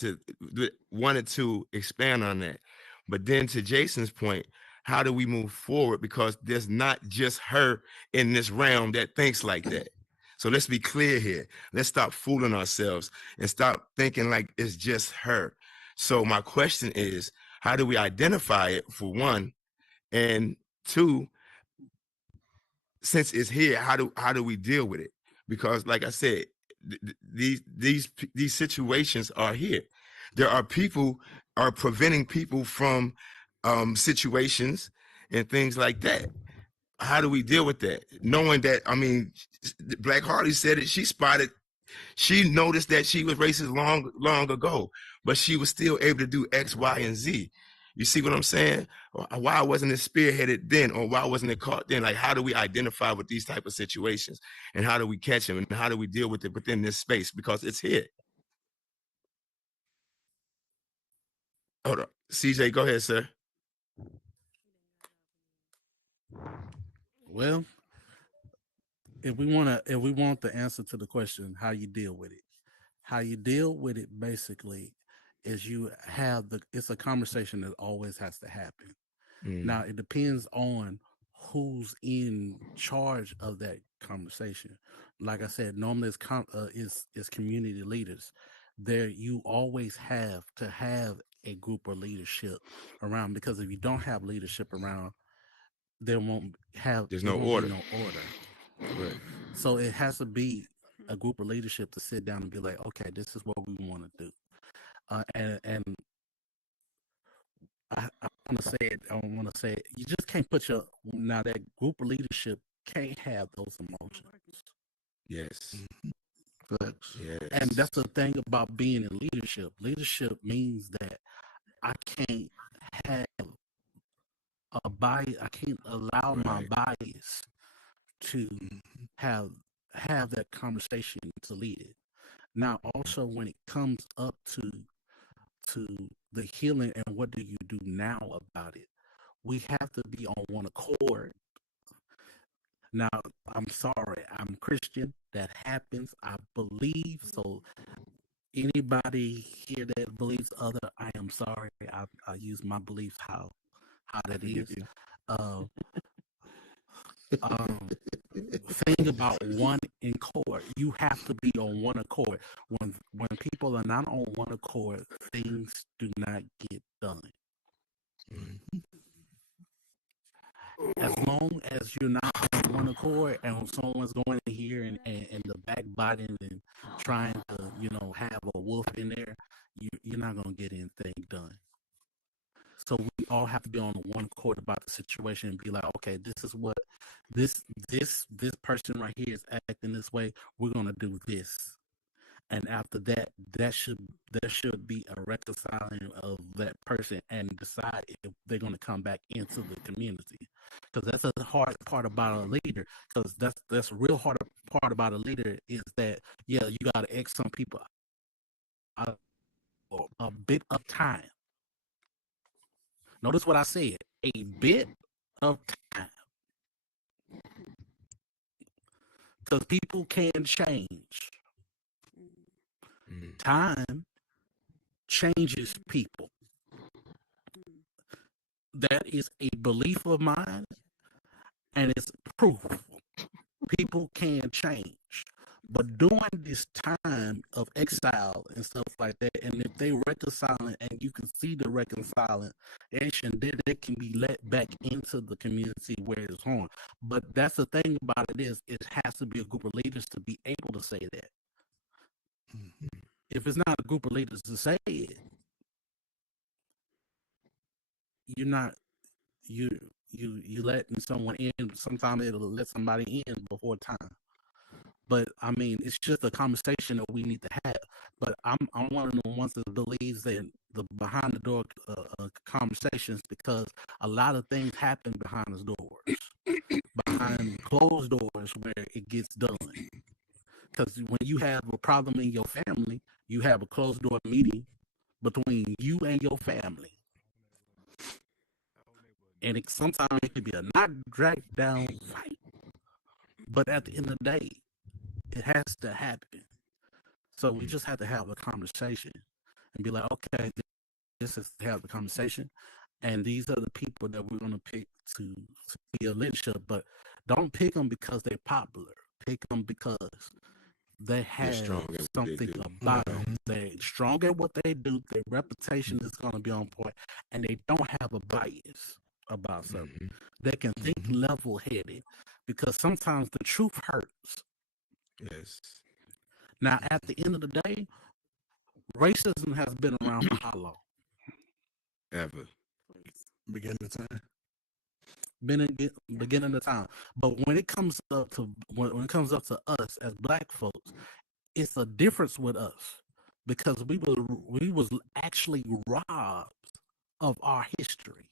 to expand on that. But then to Jason's point, how do we move forward? Because there's not just her in this realm that thinks like that. So let's be clear here. Let's stop fooling ourselves and stop thinking like it's just her. So my question is, how do we identify it, for one? And two, since it's here, how do we deal with it? Because like I said, these situations are here. There are people are preventing people from situations and things like that. How do we deal with that? Knowing that, I mean, Black Harley said it. She noticed that she was racist long ago, but she was still able to do X, Y, and Z. You see what I'm saying? Why wasn't it spearheaded then, or why wasn't it caught then? Like, how do we identify with these type of situations, and how do we catch them, and how do we deal with it within this space, because it's here? Hold on, CJ, go ahead, sir. Well, if we want the answer to the question, how you deal with it basically is it's a conversation that always has to happen. Now it depends on who's in charge of that conversation. Like I said, normally it's community leaders. There, you always have to have a group of leadership around, because if you don't have leadership around, there won't There's be no order. no order. Right. So it has to be a group of leadership to sit down and be like, okay, this is what we want to do. And I want to say it. I don't want to say it. You just can't now that group of leadership can't have those emotions. Yes. Facts. Yes. And that's the thing about being in leadership. Leadership means that I can't have a bias. I can't allow my bias to have that conversation to lead it. Now, also when it comes up to to the healing and what do you do now about it. We have to be on one accord. Now, I'm sorry, I'm Christian. That happens. I believe. So anybody here that believes other, I am sorry. I use my beliefs how that is. Thing about one in court, you have to be on one accord. When people are not on one accord, things do not get done. As long as you're not on one accord and someone's going in here and the backbiting and trying to, have a wolf in there, you're not going to get anything done. So we all have to be on one accord about the situation and be like, okay, this is what this person right here is acting this way. We're going to do this. And after that, there should be a reconciling of that person and decide if they're going to come back into the community. Because that's a hard part about a leader. Because that's a real hard part about a leader is that, yeah, you got to X some people out for a bit of time. Notice what I said, a bit of time. Because people can change. Time changes people. That is a belief of mine, and it's proof. People can change. But during this time of exile and stuff like that, and if they reconciling and you can see the reconciliation, then they can be let back into the community where it's on. But that's the thing about it is it has to be a group of leaders to be able to say that. If it's not a group of leaders to say it, you're not you letting someone in. Sometimes it'll let somebody in before time. But I mean, it's just a conversation that we need to have. But I'm one of the ones that believes in the behind the door conversations, because a lot of things happen behind the doors, behind closed doors where it gets done. Because when you have a problem in your family, you have a closed door meeting between you and your family. And sometimes it could be a not dragged down fight. But at the end of the day, it has to happen. So we just have to have a conversation and be like, okay, this is to have the conversation. And these are the people that we're going to pick to be a leadership. But don't pick them because they're popular. Pick them because they have something about them. They're strong at what they do. Their reputation is going to be on point. And they don't have a bias about something. They can think level-headed, because sometimes the truth hurts. Yes. Now, at the end of the day, racism has been around for how long? Ever. Beginning of time. Beginning of time. But when it comes up to us as Black folks, it's a difference with us, because we was actually robbed of our history.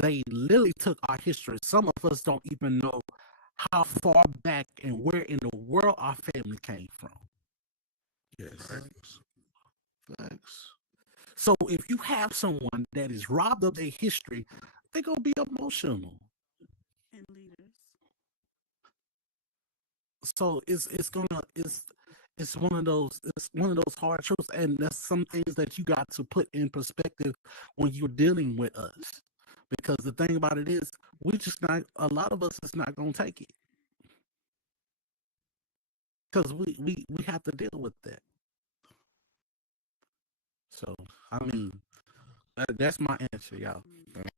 They literally took our history. Some of us don't even know how far back and where in the world our family came from. Yes. Thanks. So if you have someone that is robbed of their history, they're gonna be emotional. And leaders. So it's one of those hard truths, and that's some things that you got to put in perspective when you're dealing with us. Because the thing about it is, a lot of us is not gonna take it. Because we have to deal with that. So I mean, that's my answer, y'all.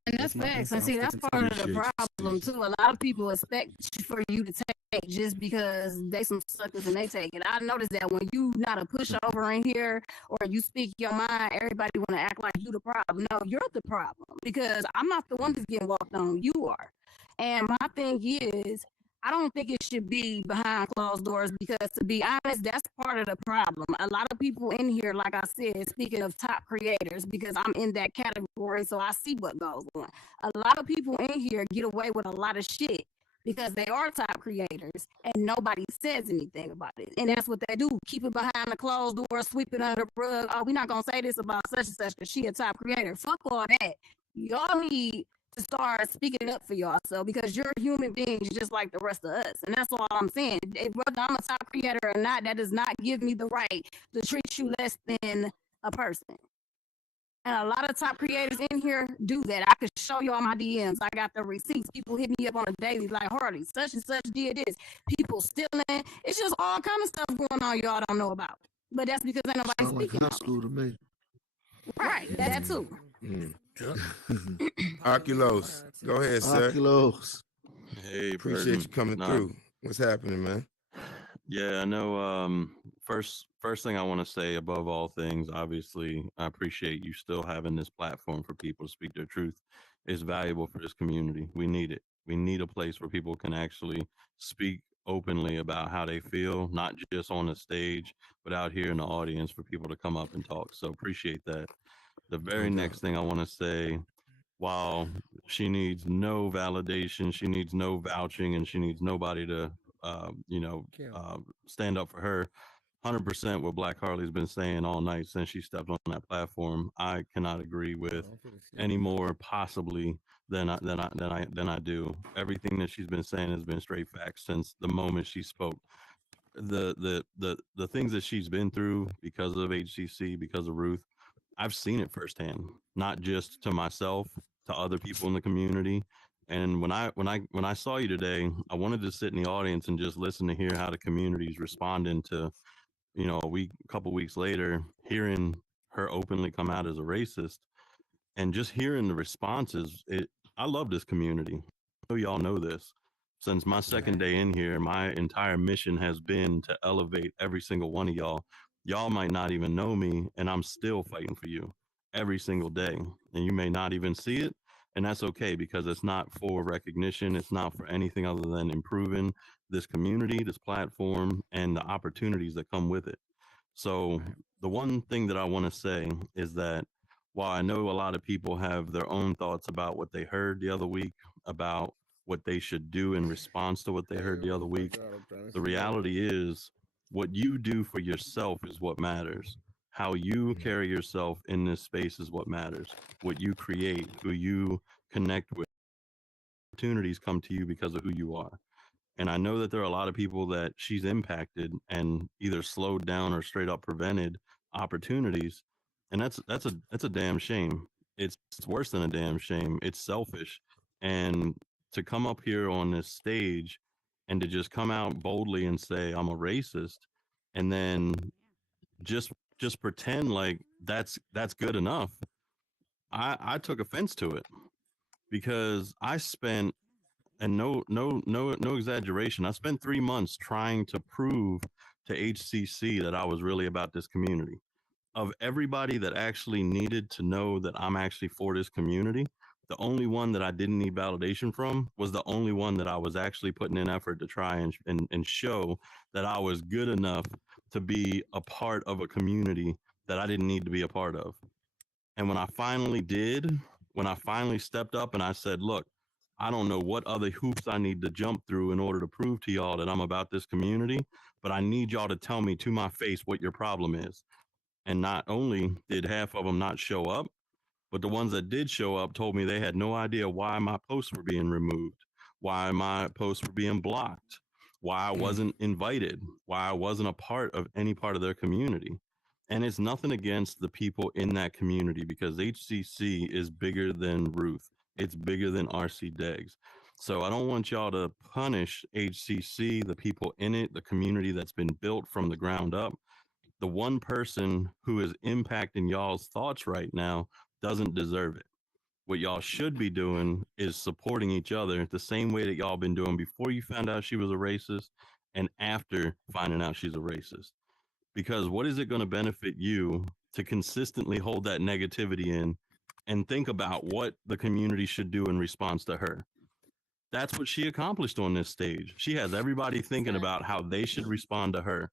And that's facts. And see, that's part of the problem too. A lot of people expect for you to take just because they some suckers and they take it. I noticed that when you not a pushover in here or you speak your mind, everybody want to act like you the problem. No, you're the problem, because I'm not the one that's getting walked on. You are. And my thing is, I don't think it should be behind closed doors, because, to be honest, that's part of the problem. A lot of people in here, like I said, speaking of top creators, because I'm in that category, so I see what goes on. A lot of people in here get away with a lot of shit because they are top creators and nobody says anything about it. And that's what they do. Keep it behind the closed door, sweep it under the rug. Oh, we're not going to say this about such and such because she a top creator. Fuck all that. Y'all need to start speaking up for y'all because you're human beings just like the rest of us. And that's all I'm saying. Whether I'm a top creator or not, that does not give me the right to treat you less than a person. And a lot of top creators in here do that. I could show y'all my DMs. I got the receipts. People hit me up on a daily like, Harley, such and such did this. People stealing. It's just all kind of stuff going on y'all don't know about. But that's because ain't nobody Sound like speaking high on school to me. it. Right, that too. Oculos, go ahead, sir. Oculos. Hey, Appreciate Burton. you coming Nah, through. What's happening, man? Yeah, I know. First thing I want to say, above all things, obviously, I appreciate you still having this platform for people to speak their truth. It's valuable for this community. We need it. We need a place where people can actually speak openly about how they feel, not just on the stage, but out here in the audience for people to come up and talk. So appreciate that. The very No next doubt. thing I want to say, while she needs no validation, she needs no vouching, and she needs nobody to, stand up for her. 100% what Black Harley's been saying all night since she stepped on that platform. I cannot agree with any more possibly than I do. Everything that she's been saying has been straight facts since the moment she spoke. The things that she's been through because of HCC, because of Ruth, I've seen it firsthand, not just to myself, to other people in the community. And when I saw you today, I wanted to sit in the audience and just listen to hear how the community's responding to, a couple weeks later, hearing her openly come out as a racist and just hearing the responses. I love this community. I know y'all know this. Since my second day in here, my entire mission has been to elevate every single one of y'all. Y'all might not even know me, and I'm still fighting for you every single day. And you may not even see it, and that's okay because it's not for recognition. It's not for anything other than improving this community, this platform, and the opportunities that come with it. So, the one thing that I want to say is that while I know a lot of people have their own thoughts about what they heard the other week, about what they should do in response to what they heard the other week, the reality is what you do for yourself is what matters. How you carry yourself in this space is what matters. What you create, who you connect with, opportunities come to you because of who you are. And I know that there are a lot of people that she's impacted and either slowed down or straight up prevented opportunities. And that's a damn shame. It's worse than a damn shame. It's selfish. And to come up here on this stage and to just come out boldly and say I'm a racist and then just just pretend like that's good enough. I took offense to it because I spent, and no exaggeration, I spent 3 months trying to prove to HCC that I was really about this community. Of everybody that actually needed to know that I'm actually for this community, the only one that I didn't need validation from was the only one that I was actually putting in effort to try and show that I was good enough to be a part of a community that I didn't need to be a part of. And when I finally did, when I finally stepped up and I said, look, I don't know what other hoops I need to jump through in order to prove to y'all that I'm about this community, but I need y'all to tell me to my face what your problem is. And not only did half of them not show up, but the ones that did show up told me they had no idea why my posts were being removed, why my posts were being blocked, why I wasn't invited, why I wasn't a part of any part of their community. And it's nothing against the people in that community because HCC is bigger than Ruth. It's bigger than RC Deggs. So I don't want y'all to punish HCC, the people in it, the community that's been built from the ground up. The one person who is impacting y'all's thoughts right now doesn't deserve it. What y'all should be doing is supporting each other the same way that y'all been doing before you found out she was a racist and after finding out she's a racist. Because what is it going to benefit you to consistently hold that negativity in and think about what the community should do in response to her? That's what she accomplished on this stage. She has everybody thinking about how they should respond to her.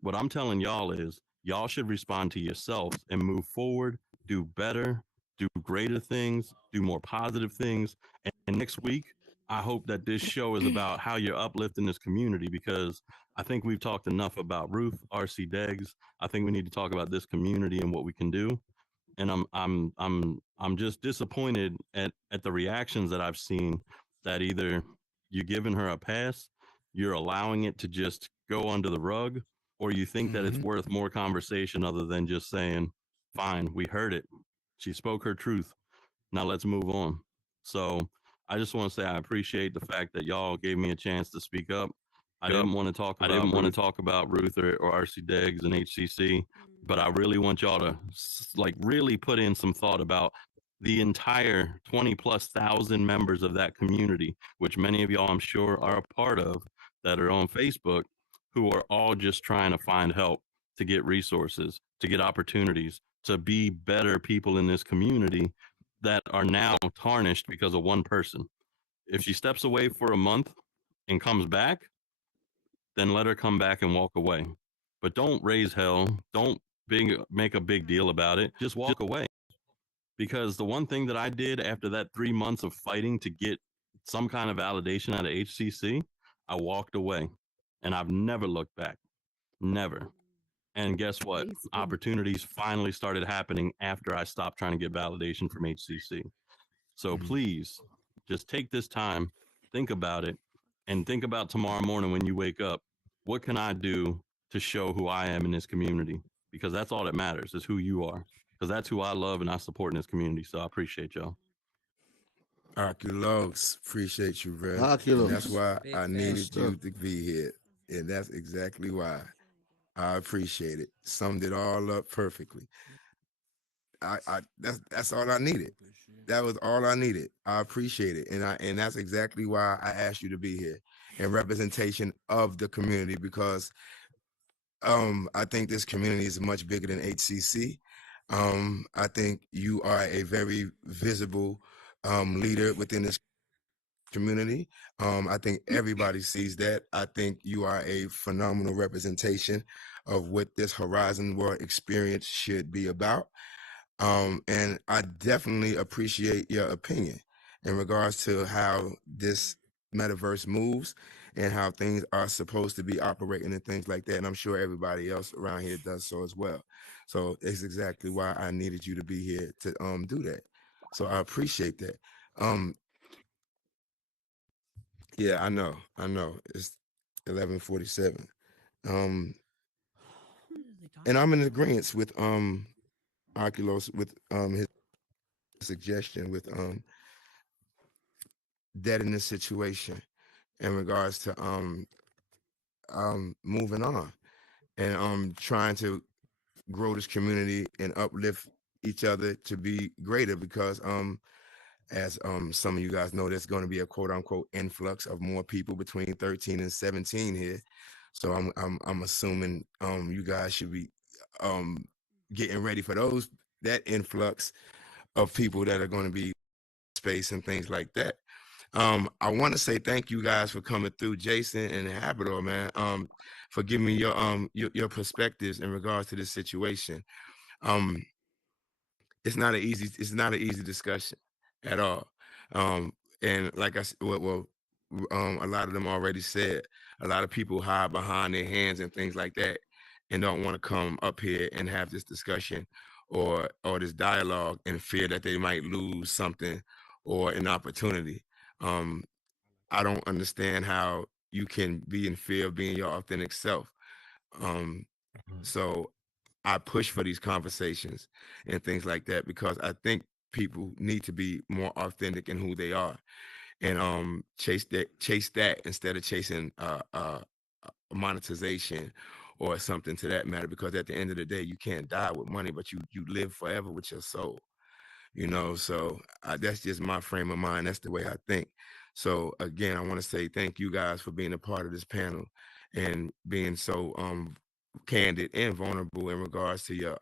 What I'm telling y'all is y'all should respond to yourselves and move forward, do better, do greater things, do more positive things. And next week, I hope that this show is about how you're uplifting this community, because I think we've talked enough about Ruth, RC Deggs. I think we need to talk about this community and what we can do. And I'm just disappointed at the reactions that I've seen, that either you're giving her a pass, you're allowing it to just go under the rug, or you think that it's worth more conversation other than just saying, fine, we heard it. She spoke her truth. Now let's move on. So I just want to say I appreciate the fact that y'all gave me a chance to speak up. I didn't want to talk about Ruth or RC Deggs and HCC, but I really want y'all to like really put in some thought about the entire 20,000+ members of that community, which many of y'all I'm sure are a part of, that are on Facebook, who are all just trying to find help, to get resources, to get opportunities, to be better people in this community, that are now tarnished because of one person. If she steps away for a month and comes back, then let her come back and walk away. But don't raise hell. Don't make a big deal about it. Just walk away. Because the one thing that I did after that 3 months of fighting to get some kind of validation out of HCC, I walked away, and I've never looked back. Never. And guess what? Opportunities finally started happening after I stopped trying to get validation from HCC. So please just take this time, think about it, and think about tomorrow morning when you wake up. What can I do to show who I am in this community? Because that's all that matters, is who you are. Because that's who I love and I support in this community. So I appreciate y'all. Oculus, appreciate you, bro. Oculus. And that's why Big I facts. needed you to be here. And that's exactly why. I appreciate it. Summed it all up perfectly. That's all I needed. That was all I needed. I appreciate it. And that's exactly why I asked you to be here in representation of the community, because I think this community is much bigger than HCC. I think you are a very visible leader within this community. I think everybody sees that. I think you are a phenomenal representation of what this Horizon World experience should be about. And I definitely appreciate your opinion in regards to how this metaverse moves and how things are supposed to be operating and things like that. And I'm sure everybody else around here does so as well. So it's exactly why I needed you to be here to do that. So I appreciate that. Yeah, I know. It's 11:47. And I'm in agreement with Oculus with his suggestion with that in this situation in regards to moving on and trying to grow this community and uplift each other to be greater, because as some of you guys know, there's going to be a quote unquote influx of more people between 13 and 17 here. So I'm assuming you guys should be getting ready for that influx of people that are going to be space and things like that. I want to say thank you guys for coming through, Jason and Habador, man, for giving me your perspectives in regards to this situation. It's not an easy discussion at all. And like I said, a lot of them already said, a lot of people hide behind their hands and things like that and don't want to come up here and have this discussion or this dialogue in fear that they might lose something or an opportunity. I don't understand how you can be in fear of being your authentic self. So I push for these conversations and things like that, because I think people need to be more authentic in who they are and chase that instead of chasing monetization or something to that matter, because at the end of the day, you can't die with money, but you live forever with your soul, so that's just my frame of mind. That's the way I think. So again, I want to say thank you guys for being a part of this panel and being so candid and vulnerable in regards to your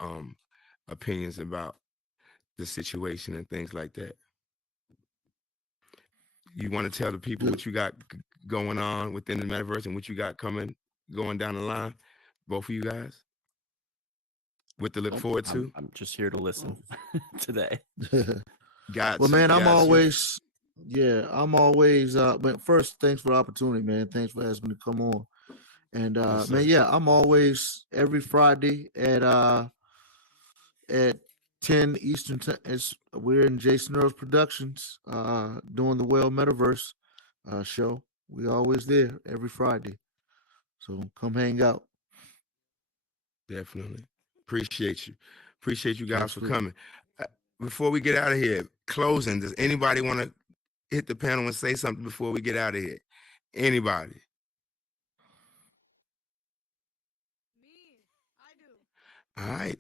opinions about the situation and things like that. You want to tell the people what you got going on within the metaverse and what you got going down the line, both of you guys, what to look forward to? I'm just here to listen today. Well, man, I'm always Yeah, I'm always but first, thanks for the opportunity, man. Thanks for asking me to come on. And Yes, man, sir. yeah, I'm always every Friday at 10 Eastern time. We're in Jason Earls Productions, doing the Well Metaverse show. We always there every Friday. So come hang out. Definitely. Appreciate you. Appreciate you guys for Absolutely. coming. Uh, Before we get out of here, closing, does anybody want to hit the panel and say something before we get out of here? Anybody? All right.